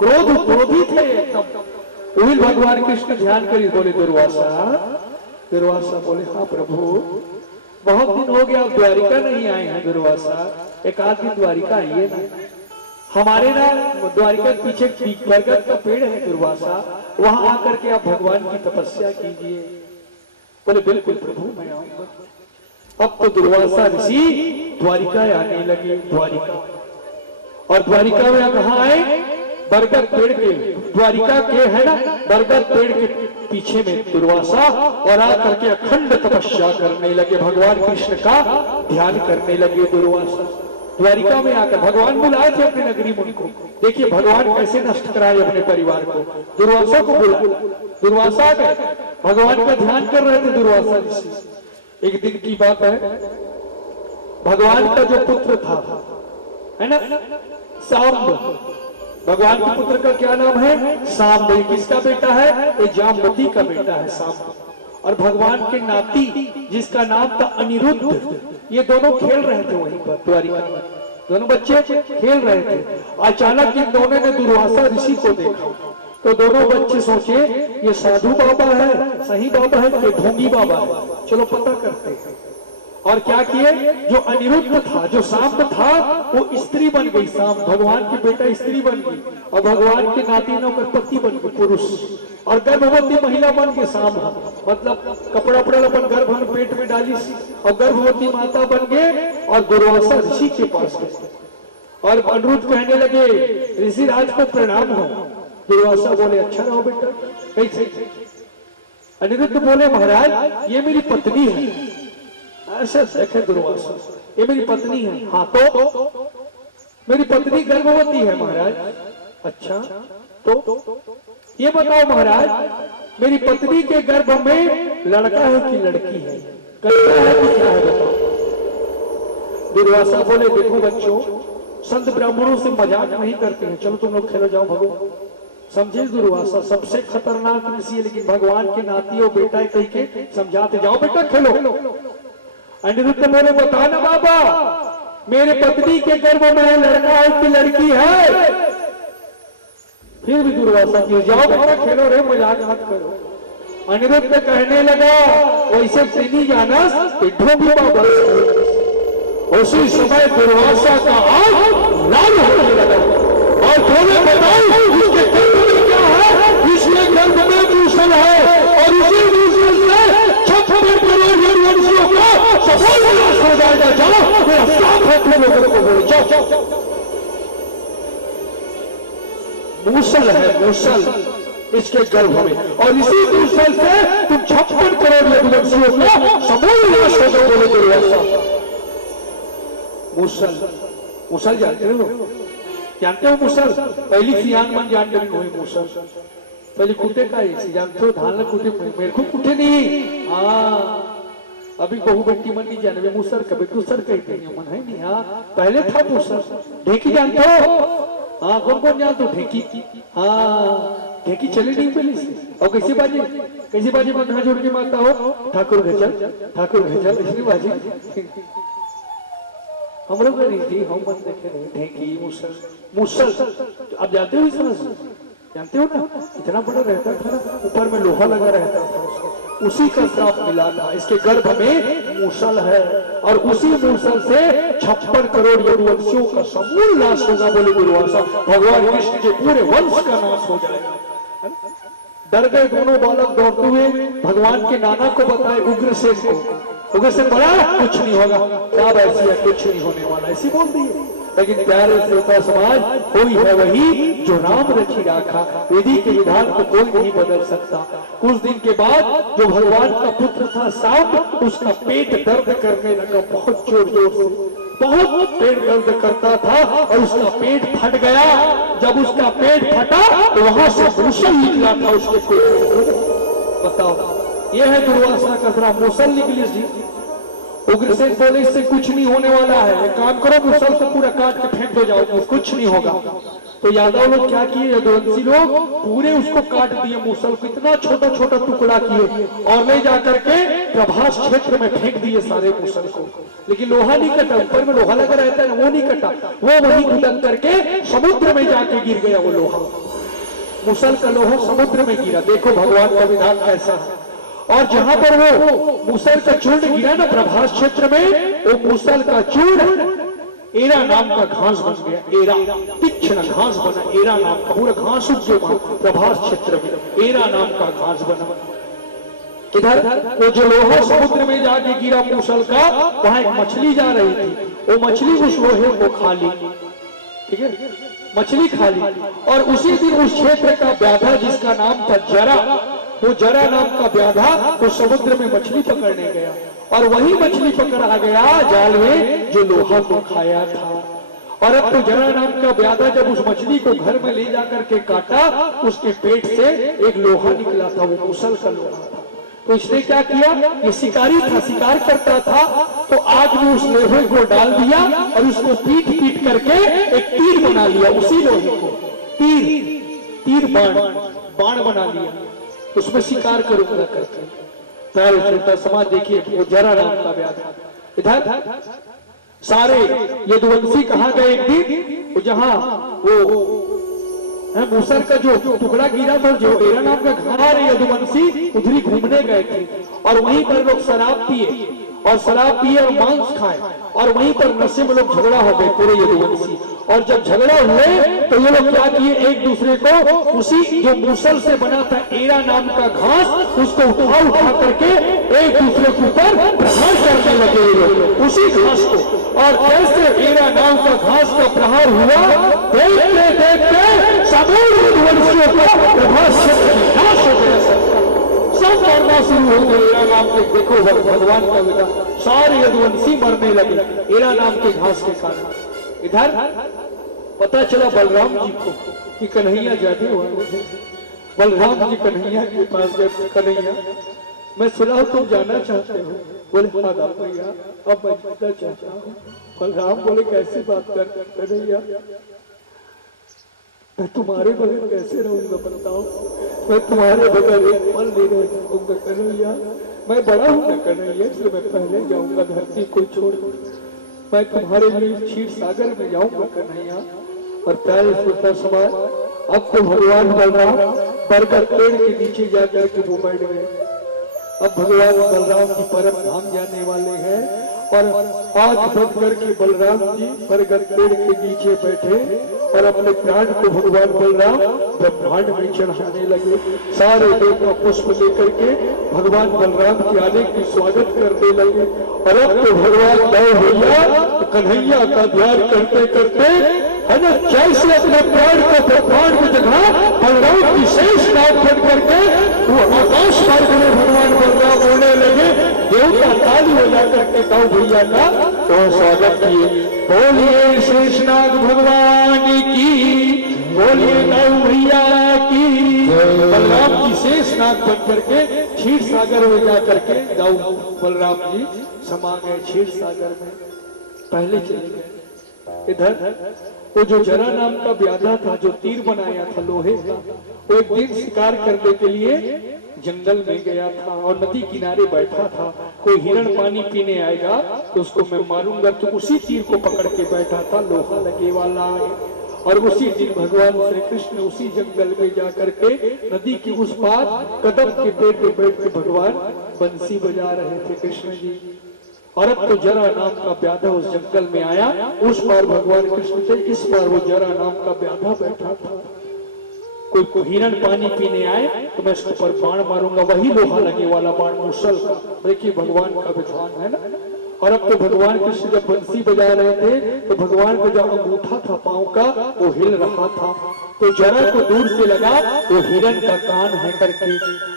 क्रोधी थे एकदम। वही भगवान कृष्ण ध्यान करी, बोले दुर्वासा। दुर्वासा बोले हाँ प्रभु, बहुत दिन हो गया आप द्वारिका नहीं आए हैं। दुर्वासा एक आध दिन द्वारिका आइए ना, हमारे ना द्वारिका के पीछे बरगद का पेड़ है दुर्वासा, वहां आकर के आप भगवान की तपस्या कीजिए। बोले बिल्कुल प्रभु मैं आऊंगा। अब तो दुर्वासा ऋषि द्वारिका आने लगे। द्वारिका, और द्वारिका में कहाँ आए? बरगद पेड़ के, द्वारिका के है ना बरगद पेड़ के पीछे में दुर्वासा, और आकर के अखंड तपस्या करने लगे, भगवान कृष्ण का ध्यान करने लगे दुर्वासा। द्वारिका में आकर भगवान बुलाए थे अपने नगरी मुनि को। देखिए भगवान कैसे नष्ट कराए अपने परिवार को, दुर्वासा को बुला। दुर्वासा गए, भगवान का ध्यान कर रहे थे दुर्वासा ऋषि। एक दिन की बात है, भगवान का जो पुत्र था है ना सांब, भगवान के पुत्र का क्या नाम है? सांब। किसका बेटा है? ये जामवती का बेटा है सांब। और भगवान के नाती जिसका नाम था अनिरुद्ध, ये दोनों खेल रहे थे वहीं पर द्वारिका में, दोनों बच्चे खेल रहे थे। अचानक इन दोनों ने दुर्वासा ऋषि को देखा, तो दोनों बच्चे सोचे ये साधु बाबा है, सही बाबा है कि ढोंगी बाबा है, चलो पता करते हैं। और क्या किए? जो अनिरुद्ध था, जो सांब था, वो स्त्री बन गई। सांब भगवान की बेटा स्त्री बन गई, और भगवान के नातिनों का पति बन गई पुरुष, और गर्भवती महिला बन गई सांब। मतलब कपड़ा पड़ा अपन गर्भ में पेट में डाली और गर्भवती माता बन गए, और दुर्वासा ऋषि के पास गए और अनिरुद्ध कहने लगे ऋषि राज को प्रणाम हो। दुर्वासा बोले अच्छा रहो बेटा। कैसे? अनिरुद्ध बोले महाराज ये मेरी पत्नी है। ऐसा देखे दुर्वासा, ये मेरी पत्नी है। हाँ तो मेरी पत्नी गर्भवती है महाराज। अच्छा तो ये बताओ महाराज मेरी पत्नी के गर्भ में लड़का है कि लड़की है, कन्या है कि क्या है बताओ। दुर्वासा बोले देखो बच्चों, संत ब्राह्मणों से मजाक नहीं करते हैं, चलो तुम लोग खेलो जाओ भगो। समझे दुर्वासा सबसे खतरनाक ऋषि है, लेकिन भगवान के नाती और बेटा कह के समझाते जाओ बेटा खेलो। अनिरुद्ध बोले बता ना बाबा मेरे पत्नी के गर्भ में लड़का है कि लड़की है? फिर भी दुर्वासा की जाओ बेटा खेलो रे, मजाक मत करो। अनिरुद्ध कहने लगा वैसे तेनी जाना ढोंगी बाबा। उसी समय दुर्वासा का आंख लाल होने लगा और थोड़े बताओ इसके गर्भ में क्या है? इसके गर्भ में मूसल है, और उसी मूसल से 56 करोड़ वंशियों का सफल विनाश हो जाएगा। जाओ मेरा साथ है, तुम लोगों को बोलो जाओ। मूसल है, मूसल इसके गर्भ में, और इसी मूसल से तुम 56 करोड़ वंशियों का समूल विनाश होगा। बोले दुर्वासा मूसल, मूसल जानते हो? जानते हो मूसल? पहली सियान मन जानते नहीं हुई मूसल। पहले कुटे का ही जानते हो? धान कुटे, मेरे को कुटे नहीं। हाँ अभी बहु बेटी मन नहीं जाने मूसर कभी दूसर कहते हैं मन है नहीं। हाँ पहले था मूसर। ढेकी जानते हो? हाँ कौन कौन जानते हो? ढेकी। हाँ ढेकी चली नहीं पहले से। और कैसी बाजी, कैसी बाजी में कहा जोड़ के मारता हो? ठाकुर घचल, ठाकुर घचल इसलिए बाजी हम लोग थी। हम मन देखे रहे ढेकी मूसल, मूसल आप जानते हो? समझ जानते हो ना? इतना बड़ा रहता था ना, ऊपर में लोहा लगा रहता था, उसी का श्राप मिला था। इसके गर्भ में मूसल है, और उसी मूसल से 56 करोड़ यदुवंशियों का समूल नाश होगा। बोले दुर्वासा भगवान कृष्ण के पूरे वंश का नाश हो जाएगा। डर गए दोनों बालक, दौड़ते हुए भगवान के नाना को बताए उग्रसेन को। उग्रसेन बोला कुछ नहीं होगा, क्या ऐसी है, कुछ नहीं होने वाला, ऐसी बोल दिए। लेकिन प्यारे श्रोता समाज, कोई है वही जो राम रचि राखा, विधि के विधान को कोई नहीं बदल सकता। कुछ दिन के बाद जो भगवान का पुत्र था सांब, उसका पेट दर्द करने लगा बहुत जोर जोर से, बहुत पेट दर्द करता था और उसका पेट फट गया। जब उसका पेट फटा तो वहां से मूसल निकला था उसके पेट। बताओ ये है दुर्वासा का जरा मूसल निकली जी। उग्रसेन बोले इससे कुछ नहीं होने वाला है, एक काम करो मूसल को पूरा काट के फेंक दो जाओ, कुछ नहीं होगा। तो यादव लोग क्या किए, यदुवंशी लोग पूरे उसको काट दिए मूसल को, इतना छोटा छोटा टुकड़ा किए और ले जाकर के प्रभास क्षेत्र में फेंक दिए सारे मूसल को। लेकिन लोहा नहीं कटा, ऊपर में लोहा लगा रहता है वो नहीं कटा, वो वही उदक करके समुद्र में जाके गिर गया। वो लोहा, मूसल का लोहा समुद्र में गिरा। देखो भगवान का विधान कैसा है। और जहां पर वो मूसल का चूर्ण गिरा ना प्रभास क्षेत्र में, वो मूसल का चूर्ण एरा नाम का घास बन गया। एरा तीक्ष्ण घास बना, एरा नाम का पूरा घास उग गया प्रभास क्षेत्र में, एरा नाम का घास बना। इधर वो जो लोहा समुद्र में जाके गिरा मूसल का, वहां एक मछली जा रही थी, वो मछली उस लोहे को खा ली, ठीक है, मछली खा ली। और उसी दिन उस क्षेत्र का व्याधा जिसका नाम था जरा, वो जरा नाम का व्याधा तो समुद्र में मछली पकड़ने गया और वही मछली पकड़ा गया जाल में जो लोहा को खाया था। और अब तो जरा नाम का व्याधा जब उस मछली को घर में ले जाकर के काटा, उसके पेट से एक लोहा निकला था, वो मूसल का लोहा था। तो इसने क्या किया, ये शिकारी था, शिकार करता था, तो आग में उस लोहे को डाल दिया और उसको पीट पीट करके एक तीर बना लिया, उसी लोहे को तीर बाण बना लिया, उसमें शिकार करूंगा करके। पहले छोटा समाज देखिए, वो जरा नाम का व्याधा। इधर सारे यदुवंशी कहाँ गए एक दिन, जहां वो मूसल का जो टुकड़ा गिरा था, जो एरा नाम का घर यदुवंशी उधरी घूमने गए थे और वहीं पर लोग शराब पिए और मांस खाए और वहीं पर नशे में लोग झगड़ा हो गए पूरे यदुवंशी। और जब झगड़ा हुए तो ये लोग क्या किए, एक दूसरे को उसी जो मूसल से बना था एरा नाम का घास, उसको उठा करके एक दूसरे के ऊपर प्रहार करने लगे लोग उसी घास को। और कैसे एरा नाम का घास का प्रहार हुआ, देखते देखते समूह यदुवंशियों को प्रभास से नाश हो गया, सब मरना शुरू हो गए एरा नाम के। देखो भगवान का बेटा, सारे यदुवंशी मरने लगे एरा नाम के घास के कारण। इधर पता चला बलराम जी को कि कन्हैया जाते हुए थे। बलराम जी कन्हैया के पास गए, कन्हैया मैं सुना तुम जाना चाहते हो? बोले हाँ भैया, अब मैं जाना चाहता हूँ। बलराम बोले कैसी बात करते कन्हैया, मैं तुम्हारे बगैर कैसे रहूंगा बताओ, मैं तुम्हारे बगैर एक पल नहीं रह सकूंगा कन्हैया, मैं बड़ा हूँ ना कन्हैया, इसलिए मैं पहले जाऊंगा धरती को छोड़, मैं तुम्हारे लिए क्षीर सागर में जाऊंगा कन्हैया। और प्यारे श्रोता समाज, अब तो भगवान बलराम बरगद पेड़ के नीचे जाकर के वो बैठ गए। अब भगवान बलराम की परम धाम जाने वाले हैं और आंख बंद करके बलराम जी बरगद पेड़ के नीचे बैठे और अपने प्राण को भगवान बलराम ब्रह्मांड में चढ़ाने लगे। सारे देव का पुष्प लेकर के भगवान बलराम के आने की स्वागत करने लगे। और अब तो भगवान भैया कन्हैया का ध्यान करते करते है ना, जैसे अपने प्राण को ब्रह्मांड में जगह बलराम की शेष नाथ बन करके वो आकाश मार्ग में भगवान बलराम बोलने लगे। देवता ताली बजा करके गाँव भैया का तो स्वागत किए। बोलिए शेषनाग भगवान की, बोलिए गाँव भैया की। बलराम जी शेषनाग बन करके क्षीर सागर में जा करके गाँव बलराम जी समा गए क्षीर सागर में, पहले चले गए। इधर वो जो जरा नाम का व्याधा था, जो तीर बनाया था लोहे का, वो एक दिन शिकार करने के लिए जंगल में गया था और नदी किनारे बैठा था। कोई हिरण पानी पीने आएगा तो उसको मैं मारूंगा, तो उसी तीर को पकड़ के बैठा था, लोहा लगे वाला है। और उसी दिन भगवान श्री कृष्ण उसी जंगल में जाकर के नदी के उस पार कदम के पेड़ पे बैठ के भगवान बंसी बजा रहे थे कृष्ण जी। और अब तो जरा नाम का व्याधा उस जंगल में आया, उस पार भगवान कृष्ण थे, इस पार वो जरा नाम का व्याधा बैठा था। कोई हिरण पानी पीने आए तो मैं इसके ऊपर बाण मारूंगा, वही लोहा लगे वाला बाण मूसल का। देखिए भगवान का विधान है ना। और अब तो भगवान कृष्ण जब बंसी बजा रहे थे तो भगवान का जो अंगूठा था पांव का वो हिल रहा था, तो जरा को दूर से लगा वो हिरण का कान है करके,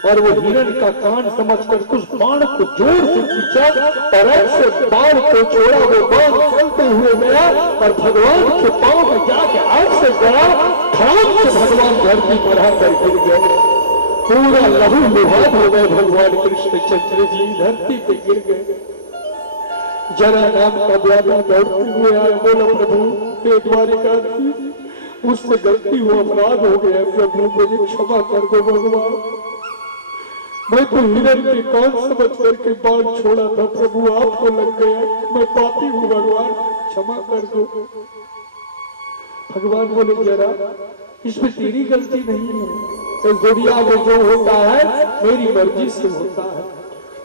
और वो हिरण का कान समझकर कुछ बाण को जोर से खींचा और ऐसे बाण को छोड़ा, वो बाण चलते हुए गया और भगवान के पांव में जाके ऐसे गया, खड़ाक से भगवान धरती पर आकर गिर गए, पूरा लहू लुहान हो गए। भगवान कृष्ण चंद्र जी धरती पे गिर गए। जरा नाम का व्याधा दौड़ते हुए आए, बोला प्रभु हे द्वारिकाधीश, मुझसे गलती हो, अपराध हो गया प्रभु, मुझे क्षमा कर दो भगवान, मैं तो हिरण के कान समझ करके बाण छोड़ा था प्रभु, आपको लग गया, मैं पापी हूँ भगवान, क्षमा कर दो। भगवान बोले जरा इसमें तेरी गलती नहीं है, इस दुनिया में जो होता है मेरी मर्जी से होता है,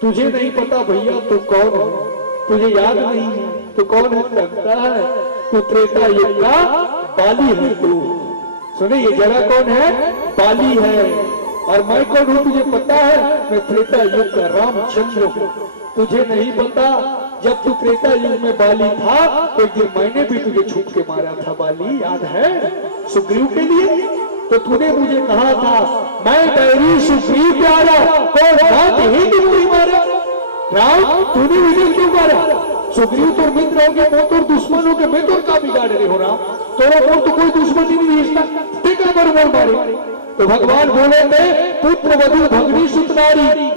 तुझे नहीं पता भैया तू कौन है, तुझे याद नहीं है तो कौन है, लगता है तू त्रेता युग का बाली है। तू सुने ये जरा कौन है, बाली है, और मैं कौन हूँ तुझे पता है? मैं त्रेता युग का रामचंद्र हूँ। तुझे नहीं पता, जब तू त्रेता युग में बाली था तो एक दिन मैंने भी तुझे छूट के मारा था बाली, याद है? सुग्रीव के लिए तो तूने मुझे कहा था मैं बैरी सुग्रीव प्यारा, तो राम ही तुमने मारा। राम तूने मुझे क्यों मारा? सुग्रीव तो मित्र हो गए, मैं तो दुश्मन हो गए, मैं तो क्या बिगाड़ रहे हो राम? तो कोई दुश्मन ही नहीं इसका, टेका बरबर मारे। तो भगवान बोले थे पुत्र वधु भगनी सुतनारी,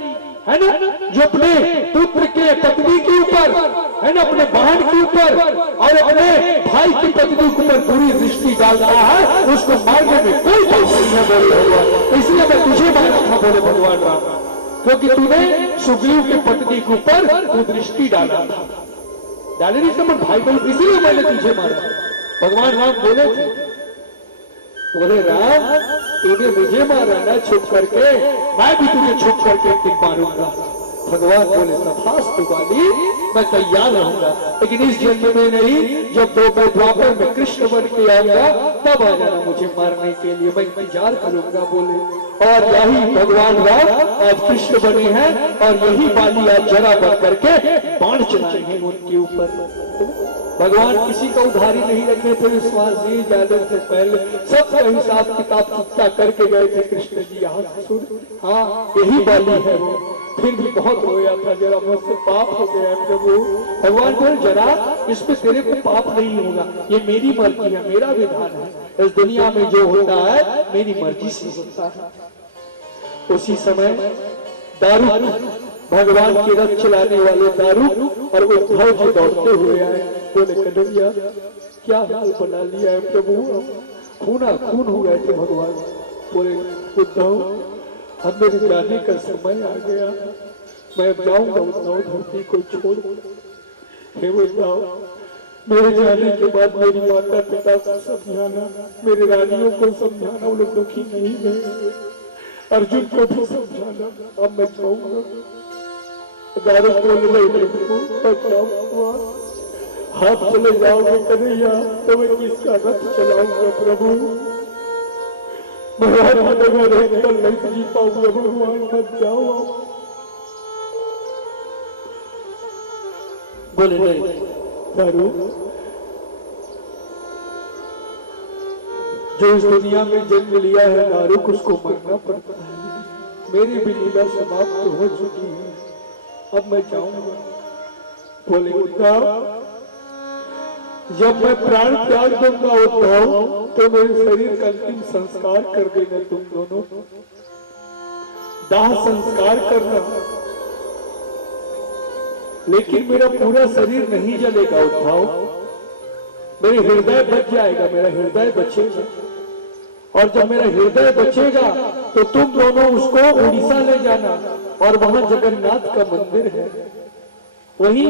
है ना, जो अपने पुत्र के पत्नी के ऊपर, है ना, अपने बहन के ऊपर और अपने भाई की पत्नी के ऊपर बुरी दृष्टि डाल रहा है, उसको मारने में कोई दोष नहीं है बोले भगवान। इसलिए मैं तुझे मारा था बोले भगवान राम, क्योंकि तूने सुग्रीव के पत्नी के ऊपर कुदृष्टि डाला था। डाले नहीं समझ भाई बोले, इसलिए मैंने तुझे मारा। भगवान राम बोले थे, बोले राम तूने मुझे मारा ना छुप करके, मैं भी तुझे छुप करके एक दिन मारूंगा। भगवान बोले तथास्तु बाली, मैं तैयार रहूंगा, लेकिन इस जन्म में नहीं, जब मैं द्वापर में कृष्ण बन के आऊंगा तब आ जाना मुझे मारने के लिए, मैं इंतजार करूंगा बोले। और यही भगवान राम आज कृष्ण बने हैं और यही बाली आज जरा बन करके बाण चलाएंगे उनके ऊपर। भगवान किसी का उधारी नहीं रखे थे, विश्वास जी जाने से पहले सबका हिसाब किताब चुकता करके गए थे कृष्ण जी यहाँ सुन। हाँ यही बाली है वो, फिर भी बहुत रोया था, जरा मुझसे पाप हो गया प्रभु। भगवान बोले जरा इसमें तेरे को पाप नहीं होगा, ये मेरी मर्जी है, मेरा विधान है, इस दुनिया में जो होता है मेरी मर्जी से होता है। उसी समय दारू, भगवान की रथ चलाने वाले दारू और उद्धव जी दौड़ते हुए आए। बोले कन्हैया क्या हाल बना लिया है प्रभु, खूना खून हो गए थे भगवान। बोले उद्धव अब मेरे जाने का समय आ गया, मैं अब जाऊंगा उद्धव धरती को छोड़। हे उद्धव मेरे जाने के बाद मेरी माता पिता को समझाना, मेरे रानियों को समझाना, वो लोग दुखी नहीं है, अर्जुन को भी समझाना, अब मैं जाऊंगा। दारू हाथ चले जाओगे कन्हैया तो मैं किसका रथ चलाऊंगा प्रभु, नहीं जी पाऊंगा भगवान, मत जाओ। बोले नहीं दारू, जो इस दुनिया में जन्म लिया है दारू को उसको मरना पड़ता है, मेरी भी लीला समाप्त हो चुकी है, अब मैं जाऊंगा। बोले उद्धव जब मैं प्राण त्याग दूंगा उद्धव तो मेरे शरीर का अंतिम संस्कार कर देना, तुम दोनों दाह संस्कार करना, लेकिन मेरा पूरा शरीर नहीं जलेगा उद्धव, मेरे हृदय बच जाएगा, मेरा हृदय बचेगा। और जब मेरा हृदय बचेगा तो तुम दोनों उसको उड़ीसा ले जाना और वहां जगन्नाथ का मंदिर है, वही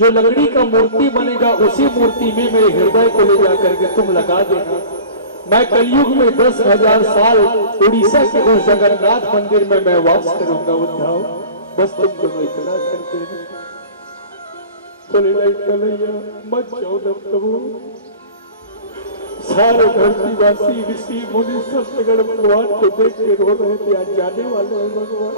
जो लकड़ी का मूर्ति बनेगा उसी मूर्ति में मेरे हृदय को ले जाकर के तुम लगा देना। मैं कलयुग में 10,000 साल उड़ीसा के उस जगन्नाथ मंदिर में मैं वास करूंगा उद्धव, बस तुम दोनों इतना करते हैं। बोले नहीं कन्हैया मत जाओ न प्रभु, सारे धरतीवासी ऋषि मुनि सप्तगण भगवान को देख के रो रहे थे, आज जाने वाले हैं भगवान।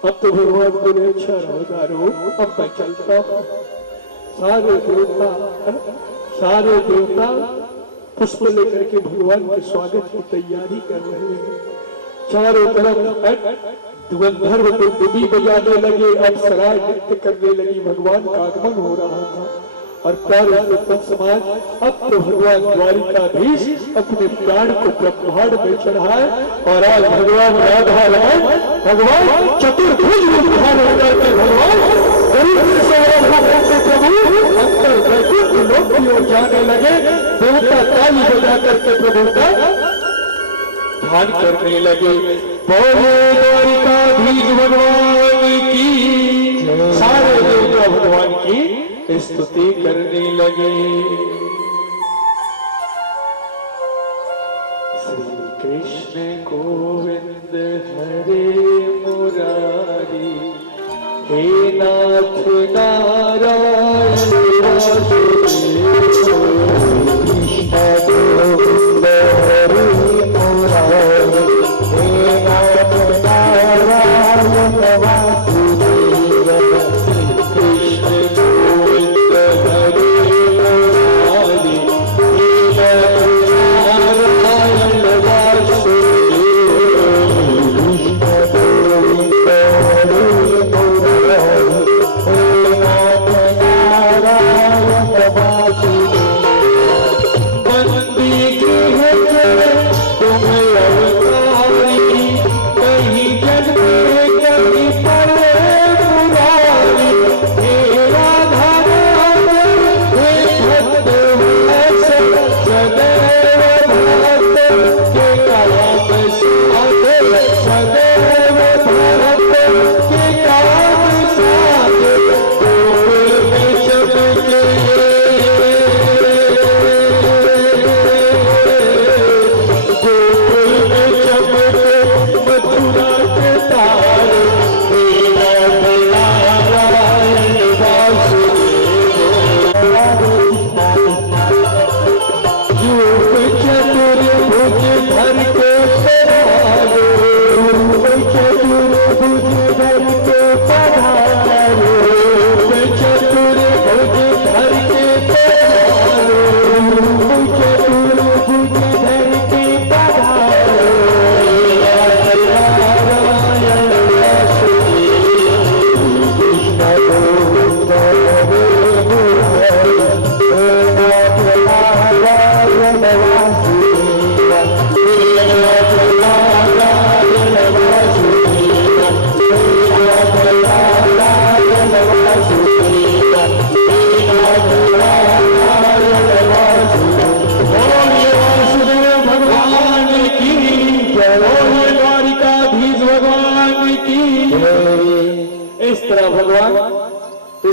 अब तो भगवान बोले अच्छा रहो दारू, अब मैं चलता हूँ। सारे देवता पुष्प लेकर के भगवान के स्वागत की तैयारी कर रहे हैं, चारों तरफ गंधर्व को डुबी बजाने लगे, अप्सराएं नृत्य करने लगी, भगवान का आगमन हो रहा था। और प्यारे समाज अब तो भगवान द्वारिकाधीश अपने प्राण को ब्रह्मांड में चढ़ाए और आज भगवान राधा राम भगवान चतुर्भुज रूप धारण करके भगवान प्रभु अंतर वैकुंठ लोक की ओर जाने लगे। देवता ताली बजा करके प्रभु का ध्यान करने लगे। बोले द्वारिकाधीश भगवान की, सारे देवता भगवान की स्तुति करने लगे। श्री कृष्ण गोविंद हरे मुरारी, हे नाथ नारायण वासुदेव, कृष्ण गोविंद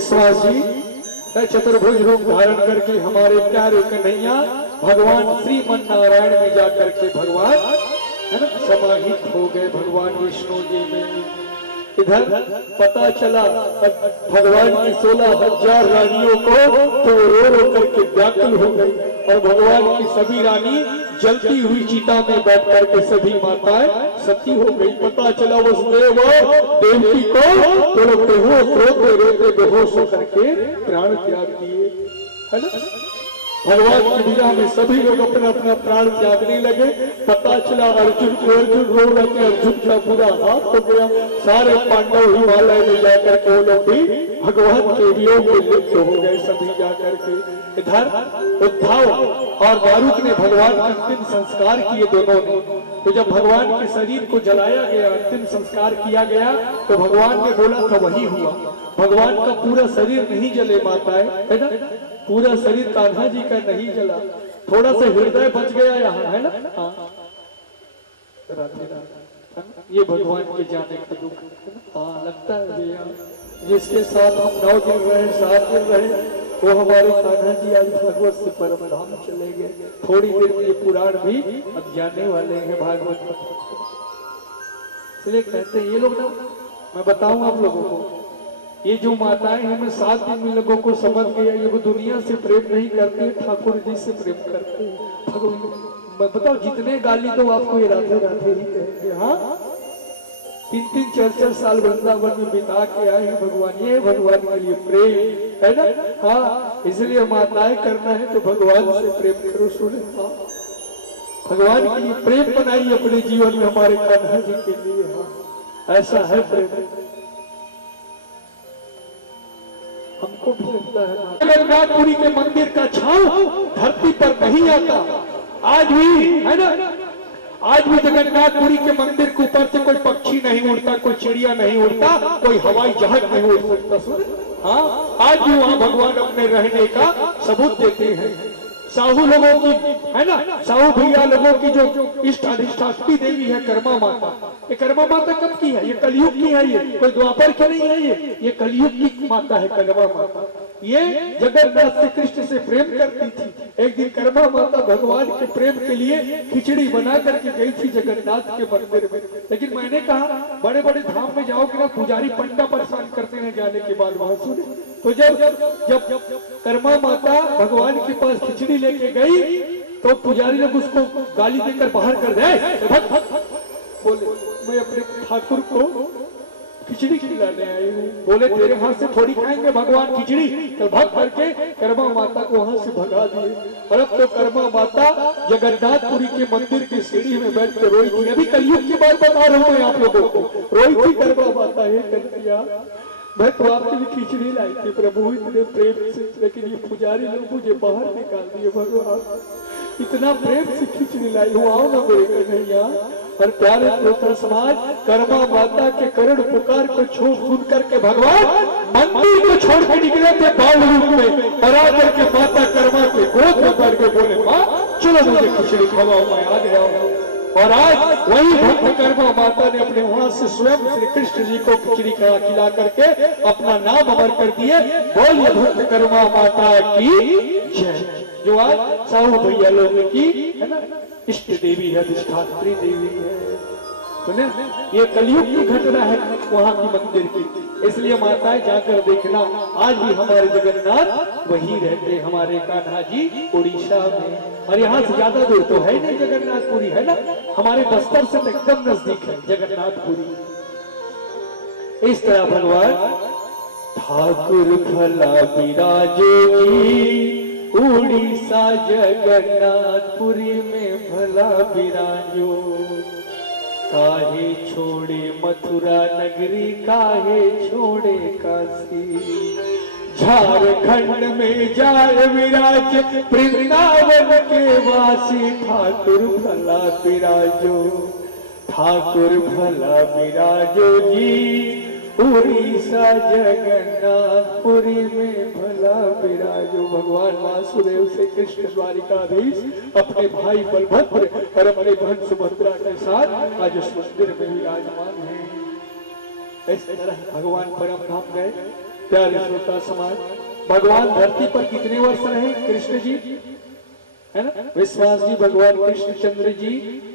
विश्वास जी चतुर्भुज रूप धारण करके हमारे प्यारे कन्हैया भगवान श्रीमन नारायण में जाकर के भगवान है ना समाहित हो गए भगवान विष्णु जी में। इधर पता चला भगवान की 16,000 रानियों को तो रो करके व्याकुल हो गई और भगवान की सभी रानी जलती हुई चिता में बैठ करके सभी माताएं सती हो गई। पता चला वसुदेव देवकी को तो लोग बेहोश रोते रोते बेहोश होकर के प्राण त्याग दिए है ना। भगवान की विरह में सभी लोग अपना अपना प्राण त्यागने लगे। पता चला अर्जुन रो रहे थे, अर्जुन का पूरा हाथ हो गया। सारे पांडव हिमालय में जाकर के वो लोग भी भगवान के वियोग में लिप्त हो गए सभी जाकर के। इधर उद्धव और मारुत ने भगवान का अंतिम संस्कार किए दोनों ने। तो जब भगवान के शरीर को जलाया गया, अंतिम संस्कार किया गया, तो भगवान ने बोला था वही हुआ। भगवान का पूरा शरीर नहीं जले माताएं है ना, पूरा शरीर कान्हा जी का नहीं जला, थोड़ा सा हृदय बच गया यहाँ है ना। हाँ ये भगवान के जाने का दुख। हाँ लगता है भैया जिसके साथ हम 9 दिन रहे 7 दिन रहे वो हमारे कान्हा जी आज भागवत से परम धाम चले गए। थोड़ी देर में ये पुराण भी अब जाने वाले हैं भागवत में। इसलिए कहते हैं ये लोग ना, मैं बताऊं आप लोगों को, ये जो माताएं हमें 7 दिन में लोगों को समझ गया ये वो दुनिया से प्रेम नहीं करते, ठाकुर जी से प्रेम करते हैं। भगवान बताओ जितने गाली तो आपको ये राधे राधे ही कहेंगे। हाँ 3-3 4-4 साल वृंदावन में बिता के आए हैं भगवान, ये भगवान के लिए प्रेम है ना। हाँ इसलिए माताएं करना है तो भगवान से प्रेम करो। सुने हाँ भगवान के लिए प्रेम बनाइए अपने जीवन में हमारे कान्हा जी के लिए। हाँ ऐसा है प्रेम हमको भी लगता है। जगन्नाथपुरी के मंदिर का छाव धरती पर नहीं आता आज भी है ना। आज भी जगन्नाथपुरी के मंदिर के ऊपर से कोई पक्षी नहीं उड़ता, कोई चिड़िया नहीं उड़ता, कोई हवाई जहाज नहीं उड़ सकता। सुन हाँ आज भी वहाँ भगवान अपने रहने का सबूत देते हैं। साहू लोगों की है ना, साहू भैया लोगों की जो इष्ट अधिष्ठात्री देवी है कर्मा माता, ये कर्मा माता कब की है? ये कलयुग की है, ये कोई द्वापर की नहीं है, ये कलयुग की माता है कर्मा माता। ये जगन्नाथ से कृष्ण से प्रेम करती थी। एक दिन कर्मा माता भगवान के प्रेम के लिए खिचड़ी बना करके गई थी जगन्नाथ के मंदिर में। लेकिन मैंने कहा बड़े बड़े धाम में जाओगे ना पुजारी पंडा परेशान करते हैं जाने के बाद वहां सुने। तो जब कर्मा माता भगवान के पास खिचड़ी लेके गई तो पुजारी लोग उसको गाली देकर बाहर कर दे। बोले मैं अपने ठाकुर को खिचड़ी खिलाने आई हूँ। बोले तेरे हाथ से थोड़ी खाएंगे भगवान खिचड़ी, तो भाग करके कर्मा माता को वहां से भगा दिए। और अब तो कर्मा माता जगन्नाथपुरी के मंदिर की सीढ़ी में बैठ कर रोई थी। अभी कलयुग की बात बता रहा हूँ आप लोगों को, रोई थी कर्मा माता है कन्हैया मैं तो आपके लिए खिचड़ी लाई थी प्रभु इतने प्रेम से, लेकिन ये पुजारी लोग मुझे बाहर निकाल दिए। भगवान इतना प्रेम से खिचड़ी लाई हूँ, आओ ना मेरे कन्हैया। और प्यारे श्रोता समाज कर्मा माता के करुण पुकार को सुन करके भगवान मंदिर को छोड़ के निकले थे बाल रूप में, और आकर के माता कर्मा के गोद में बैठ के बोले माँ चलो मुझे खिचड़ी खवाओ मैं आ गया हूँ। और आज वही भक्त कर्मा माता ने अपने वहां से स्वयं श्री कृष्ण जी को खिचड़ी खिला करके अपना नाम अमर कर दिए। बोलिए भक्त कर्मा माता की जय। जो आज साहू भैया लोगों की है ना इष्ट देवी है, अधिष्ठात्री देवी है। सुने ये कलयुग की घटना है वहां की मंदिर की, इसलिए माताएं जाकर देखना। आज भी हमारे जगन्नाथ वही रहते, हमारे कान्हा जी उड़ीसा में। और यहाँ से ज्यादा दूर तो है नहीं जगन्नाथपुरी है ना, हमारे बस्तर से एकदम नजदीक है जगन्नाथपुरी। इस तरह भगवान ठाकुर भला विराजोगी उड़ीसा जगन्नाथपुरी में भला विराजो। काहे छोड़े मथुरा नगरी काहे छोड़े काशी, झारखंड में जाए विराज वृंदावन के वासी। ठाकुर भला विराजो, ठाकुर भला विराजो जी उड़ीसा जगन्नाथपुरी में भला विराजो। भगवान वासुदेव से कृष्ण द्वारिकाधीश अपने भाई बलभद्र और अपने बहन सुभद्रा के साथ आज उस मंदिर में विराजमान है। इस तरह भगवान परम धाम गए प्यारे श्रोता समाज, भगवान धरती पर कितने वर्ष रहे कृष्ण जी, है ना? विश्वास जी, भगवान कृष्णचंद्र जी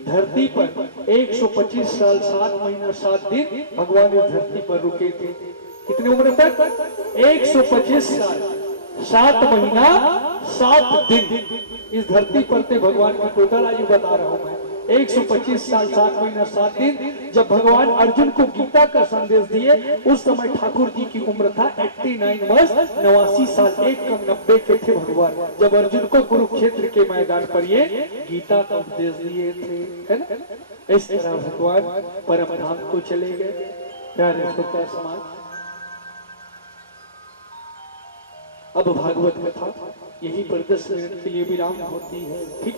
धरती पर 125 साल 7 महीना 7 दिन भगवान इस धरती पर रुके थे। कितनी उम्र तक? 125 साल 7 महीना 7 दिन इस धरती पर थे भगवान की टोटल आयु बता रहा हूं मैं। 125 साल 7 महीना 7 दिन जब भगवान अर्जुन को गीता का संदेश दिए, उस समय ठाकुर जी की उम्र था 89 वर्ष 89 साल, 1 कम 90 के थे भगवान, जब अर्जुन को कुरुक्षेत्र के मैदान पर ये गीता का उपदेश दिए थे, है ना? इस तरह भगवान परम धाम को चले गए। प्यारे श्रोता समाज, अब भागवत कथा यहीं पर 10 मिनट के लिए विराम होती है। ठीक,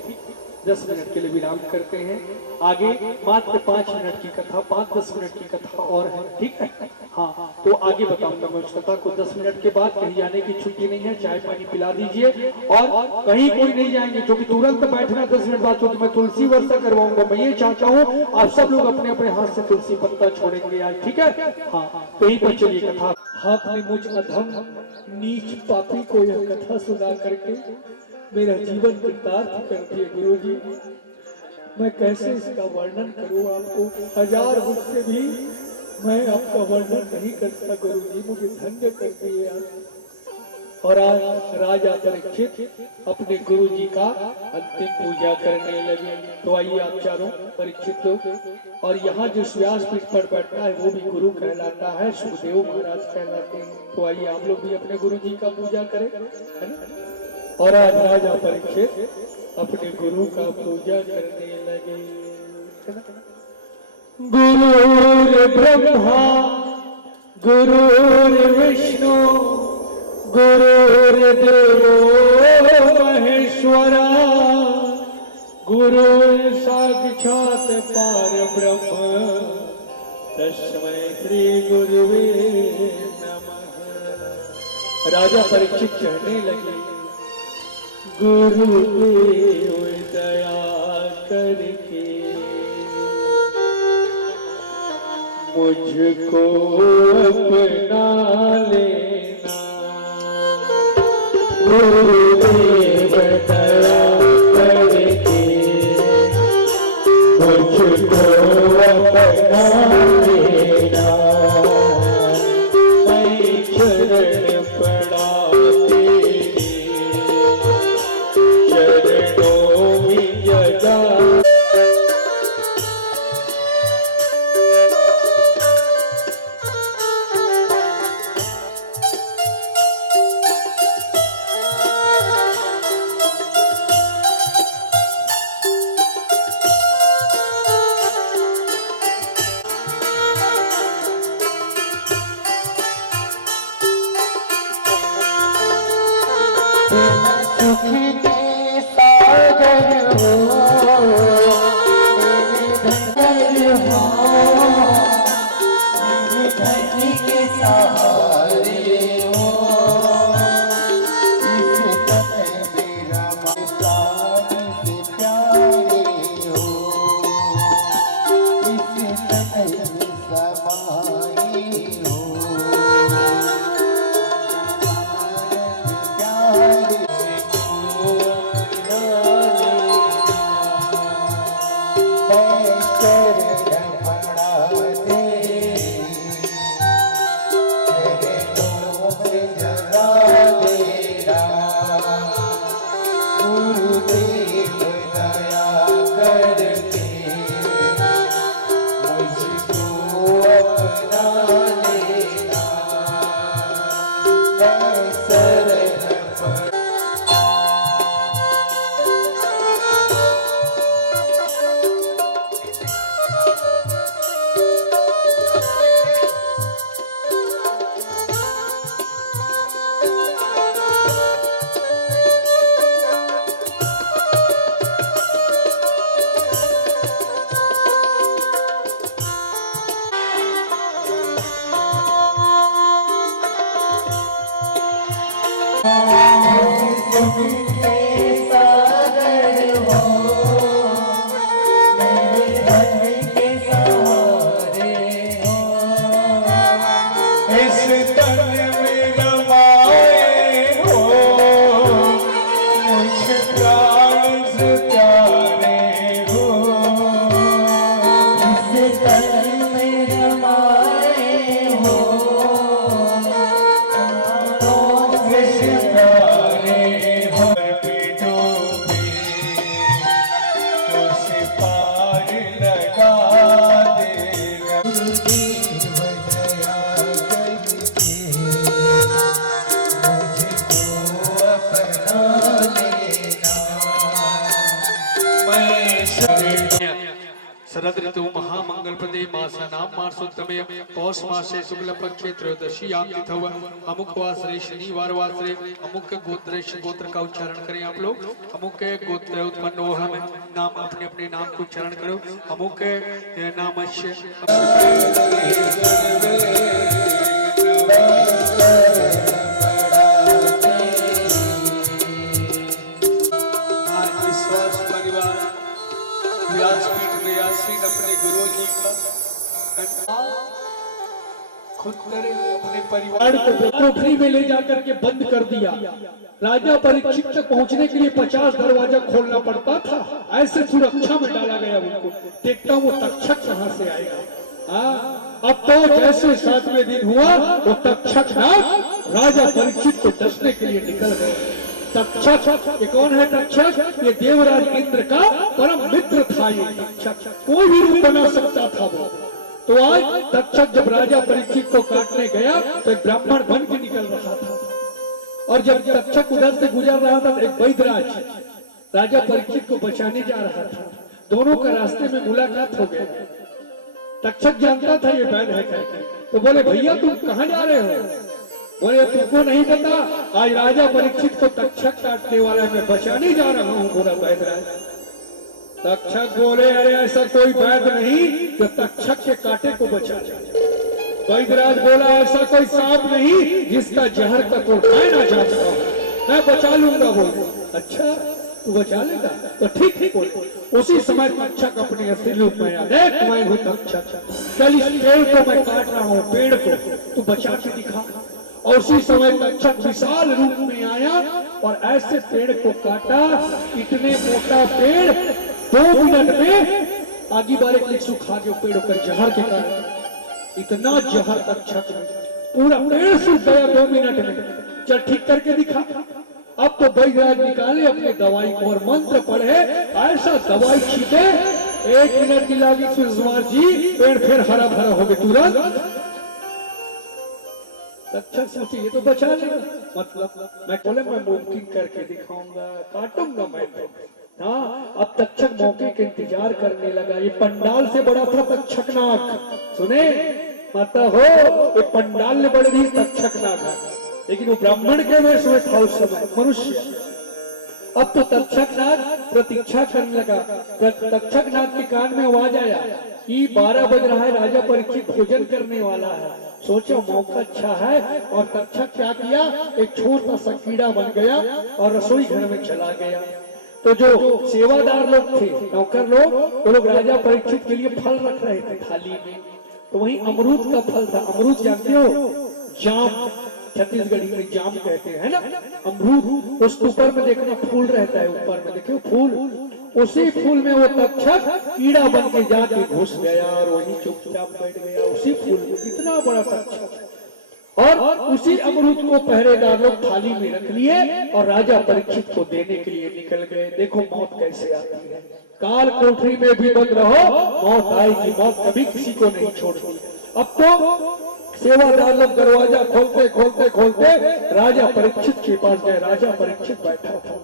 10 मिनट के लिए विराम करते हैं। आगे मात्र 5 मिनट की कथा, 5-10 मिनट की कथा और है, ठीक है? हाँ, तो आगे बताऊंगा मैं उस कथा को। 10 मिनट के बाद कहीं जाने की छुट्टी नहीं है, चाय पानी पिला दीजिए और कहीं कोई नहीं जाएंगे, क्योंकि तुरंत बैठना 10 मिनट बाद, क्योंकि मैं तुलसी वर्षा करवाऊंगा। मैं ये चाहता हूँ आप सब लोग अपने अपने हाथ से तुलसी पत्ता छोड़ेंगे आज, ठीक है? हाँ, कहीं पर चलिए कथा। आपने मुझ अधम नीच पापी को यह कथा सुना करके मेरा जीवन कृतार्थ कर दिए गुरु जी। मैं कैसे इसका वर्णन करूं आपको, 1000 मुझसे भी मैं आपका वर्णन नहीं कर सकता गुरु जी, मुझे धन्य कर दिए आज। और आज राजा परीक्षित अपने गुरु जी का अंतिम पूजा करने लगे। तो आइए आप चारों परीक्षित लोग, और यहाँ जो व्यासपीठ पर बैठता है वो भी गुरु कहलाता है, सुखदेव महाराज कहलाते हैं। तो आइए आप लोग भी अपने गुरु जी का पूजा करें, है ना? और आज राजा परीक्षित अपने गुरु का पूजा करने लगे। गुरुर् ब्रह्मा गुरुर्विष्णु गुरुर्देवो महेश्वरा गुरुर् साक्षात् परब्रह्म तस्मै श्री गुरुवे नमः। राजा परीक्षित कहने लगे, गुरुदेव दया करके मुझको अपना लेना, गुरुदेव दया करके मुझको अपना लेना, मैं चरण पड़ा सुखी सागर शरद ऋतु महामंगल प्रदे मासा नाम मासोत्तमे पौष मासे शुक्ल पक्षे त्रयोदशी याम तिथव अमुक वासरे शनिवार वासरे अमुक गोत्र गोत्र का उच्चारण करें आप लोग। अमुक गोत्र उत्पन्न हो हम नाम अपने अपने नाम को उच्चारण करो। अमुक नामस्य व्यासपीठ में आसीन अपने गुरु जी का खुद करे अपने परिवार को कोठरी में ले जाकर के बंद कर दिया। राजा परीक्षित तक पहुंचने के लिए 50 दरवाजा खोलना पड़ता था। ऐसे सुरक्षा में डाला गया उनको। देखता वो तक्षक कहां से आएगा। अब तो जैसे 7वें दिन हुआ वो तक्षक राजा परीक्षित को डसने के लिए निकल गए। तक्षक ये कौन है? तक्षक ये देवराज इंद्र का परम मित्र था। ये तक्षक कोई भी रूप बना सकता था वो। तो आज तक्षक जब राजा परीक्षित को काटने गया तो एक ब्राह्मण बन के निकल रहा था। और जब तक्षक उधर से गुजर रहा था एक वैद्यराज राजा परीक्षित को बचाने जा रहा था। दोनों का रास्ते में मुलाकात हो गया। तक्षक जानता था ये वैद्य है कहकर, तो बोले भैया तुम कहाँ जा रहे हो? बोले तुमको नहीं पता आज राजा परीक्षित को तक्षक काटने वाला मैं बचाने जा रहा हूँ। बोला वैद्यराज। तक्षक बोले अरे ऐसा कोई वैद्य नहीं जो तक्षक के कांटे को बचा जाए। वैद्यराज बोला ऐसा कोई सांप नहीं जिसका जहर का तो ना जाता हो, मैं बचा लूंगा। बोले अच्छा तू बचा लेगा तो ठीक है। बोले उसी समय तक्षक अपने असली रूप में आया। देख मैं हूँ तक्षक, चल इस पेड़ को मैं काट रहा हूँ, पेड़ को तू बचा के दिखा। और उसी समय तक्षक विशाल रूप में आया और ऐसे पेड़ को काटा। इतने मोटा पेड़ 2 मिनट में आगे बारे के सुखा गया पेड़ कर जहर के कारण। इतना जहर तक्षक पूरा पेड़ सूख गया 2 मिनट में। चल ठीक करके दिखा। अब तो वैद्यराज निकाले अपने दवाई को और मंत्र पढ़े, ऐसा दवाई छीटे 1 मिनट की लागी सुषमार जी पेड़ फिर हरा भरा हो गए तुरंत। तक्षक सोचे ये तो बचा लेगा, मतलब मैं बोले मैं मुमकिन करके दिखाऊंगा, काटूंगा मैं तो। हाँ अब तक्षक मौके के इंतजार करने लगा। ये पंडाल से बड़ा था तक्षकनाग। सुने माता हो ये पंडाल ने बड़े भी तक्षकनाग है, लेकिन वो ब्राह्मण के वेश में था उस समय मनुष्य। अब तो तक्षकनाग प्रतीक्षा करने लगा। तक्षकनाग के कान में आवाज आया कि 12 बज रहा है, राजा परीक्षित भोजन करने वाला है। सोचा मौका अच्छा है। और तक्षक क्या किया, एक छोटा सा कीड़ा बन गया और रसोई घर में चला गया। तो जो सेवादार लोग थे, नौकर लोग, वो लोग राजा परीक्षित के लिए फल रख रहे थे थाली में। तो वहीं अमरूद का फल था। अमरूद जानते हो, जाम, छत्तीसगढ़ी में जाम कहते हैं ना अमरूद। उस ऊपर में देखना फूल रहता है, ऊपर में देखो फूल। उसी फूल में वो तक्षक कीड़ा बन के जाके घुस गया और वहीं चुपचाप बैठ गया उसी फूल में। इतना बड़ा तक्षक। और उसी अमरूद को पहरेदार लोग थाली में रख लिए और राजा परीक्षित को देने के लिए निकल गए। देखो मौत कैसे आती है। काल कोठरी में भी बंद रहो, मौत आएगी। मौत कभी किसी को नहीं छोड़ती। अब तो सेवादार लोग दरवाजा खोलते खोलते खोलते राजा परीक्षित के पास गए। राजा परीक्षित बैठा था।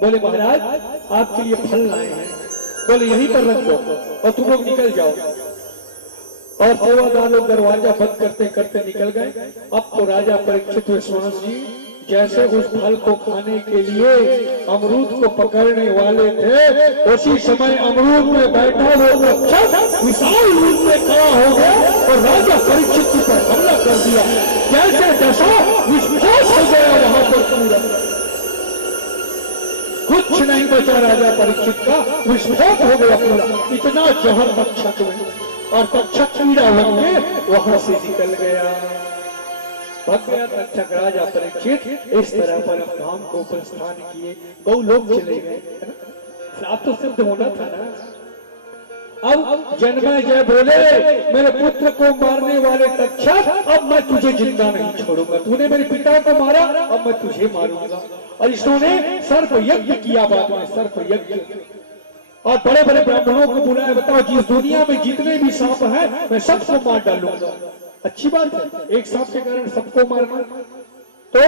बोले महाराज आपके लिए फल लाए हैं। बोले यहीं पर रख दो और तुम लोग निकल जाओ। और सेवादार लोग दरवाजा बंद करते करते निकल गए। अब तो राजा परीक्षित विश्वास जी जैसे उस फल को खाने के लिए अमरूद को पकड़ने वाले थे, उसी समय अमरूद में बैठा वो तक्षक विशाल रूप में खड़ा हो गया और राजा परीक्षित पर हमला कर दिया। जैसे दशा विस्फोट हो गया वहां पर पूरा, कुछ नहीं बचा राजा परीक्षित का, विस्फोट हो गया पूरा। इतना जहर तक्षक में, और तक्षक कीड़ा बन के वहां से निकल गया। भग गया तक्षक। राजा परीक्षित इस तरह परम धाम को प्रस्थान किए। गौ लोग चले गए। आप तो सिद्ध होना था ना। अब जन्मेजय बोले मेरे पुत्र को मारने वाले तक्षक, अब मैं तुझे जिंदा नहीं छोड़ूंगा। तूने मेरे पिता को मारा, अब मैं तुझे मारूंगा। और इसने सर्प यज्ञ किया। बाद में सर्प यज्ञ और बड़े बड़े ब्राह्मणों को बुलाया। बताओ जिस दुनिया में जितने भी सांप हैं मैं सबको मार डालूंगा। अच्छी बात है, एक सांप के कारण सबको मारना। तो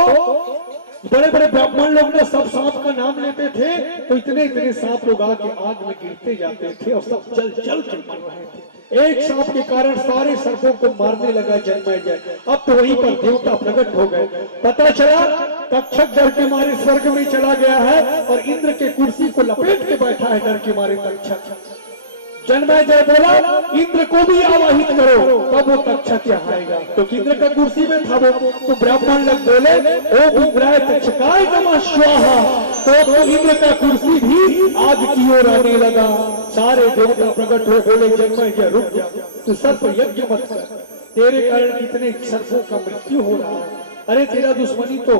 बड़े बड़े ब्राह्मण लोग ना सब सांप का नाम लेते थे, तो इतने इतने सांप लोग आके आग में गिरते जाते थे और सब जल जल के मर रहे थे। एक सांप के कारण सारे सर्पों को मारने लगा जन्मेजय। अब तो वहीं पर देवता प्रकट हो गए। पता चला तक्षक डर के मारे स्वर्ग में चला गया है और इंद्र के कुर्सी को लपेट के बैठा है डर के मारे तक्षक। जन्मेजय बोला इंद्र को भी आवाहित करो, तब वो तक्षक यहाँ आएगा। तो इंद्र का कुर्सी में था वो, तो ब्राह्मण लोग बोले ओ इंद्राय तक्षकाय नमः स्वाहा। तो इंद्र का कुर्सी भी आग की ओर आने लगा। सारे देवता प्रकट हो बोले जन्मेजय रुक जा, तू सर्प यज्ञ मत कर, तेरे कारण कितने सर्पों का मृत्यु हो रहा है। अरे तेरा दुश्मनी तो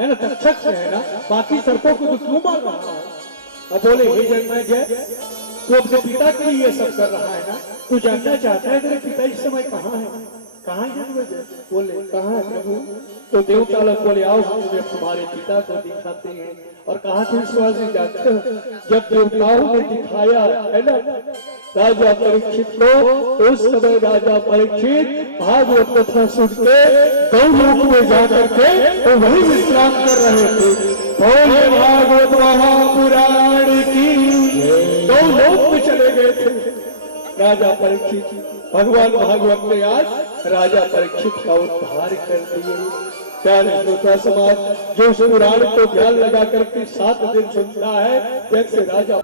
है ना तक्षक से है ना, बाकी सर्पों को तो क्यों मार रहा है। अब बोले हे जन्मेजय तू अपने पिता के लिए ये सब कर रहा है ना, तू जानना चाहता है तेरे पिता इस समय कहाँ है? कहाँ है जन्मेजय? बोले कहाँ है प्रभु? तो देवता लोग बोले आओ हम तुम्हें तुम्हारे पिता को दिखाते हैं। और कहा थे विश्वासी जानते हो, जब देवताओं ने दिखाया है ना राजा परीक्षित को, उस समय राजा परीक्षित भागवत कथा सुन के गौलोक में जाकर के तो वही विश्राम कर रहे थे। बोले भागवत महापुराण की गौलोक में चले गए थे राजा परीक्षित। भगवान भागवत ने आज राजा परीक्षित का उद्धार कर दिए। प्यारे श्रोता समाज, जो इस पुराण को ध्यान लगा करके 7 दिन सुनता है, जैसे राजा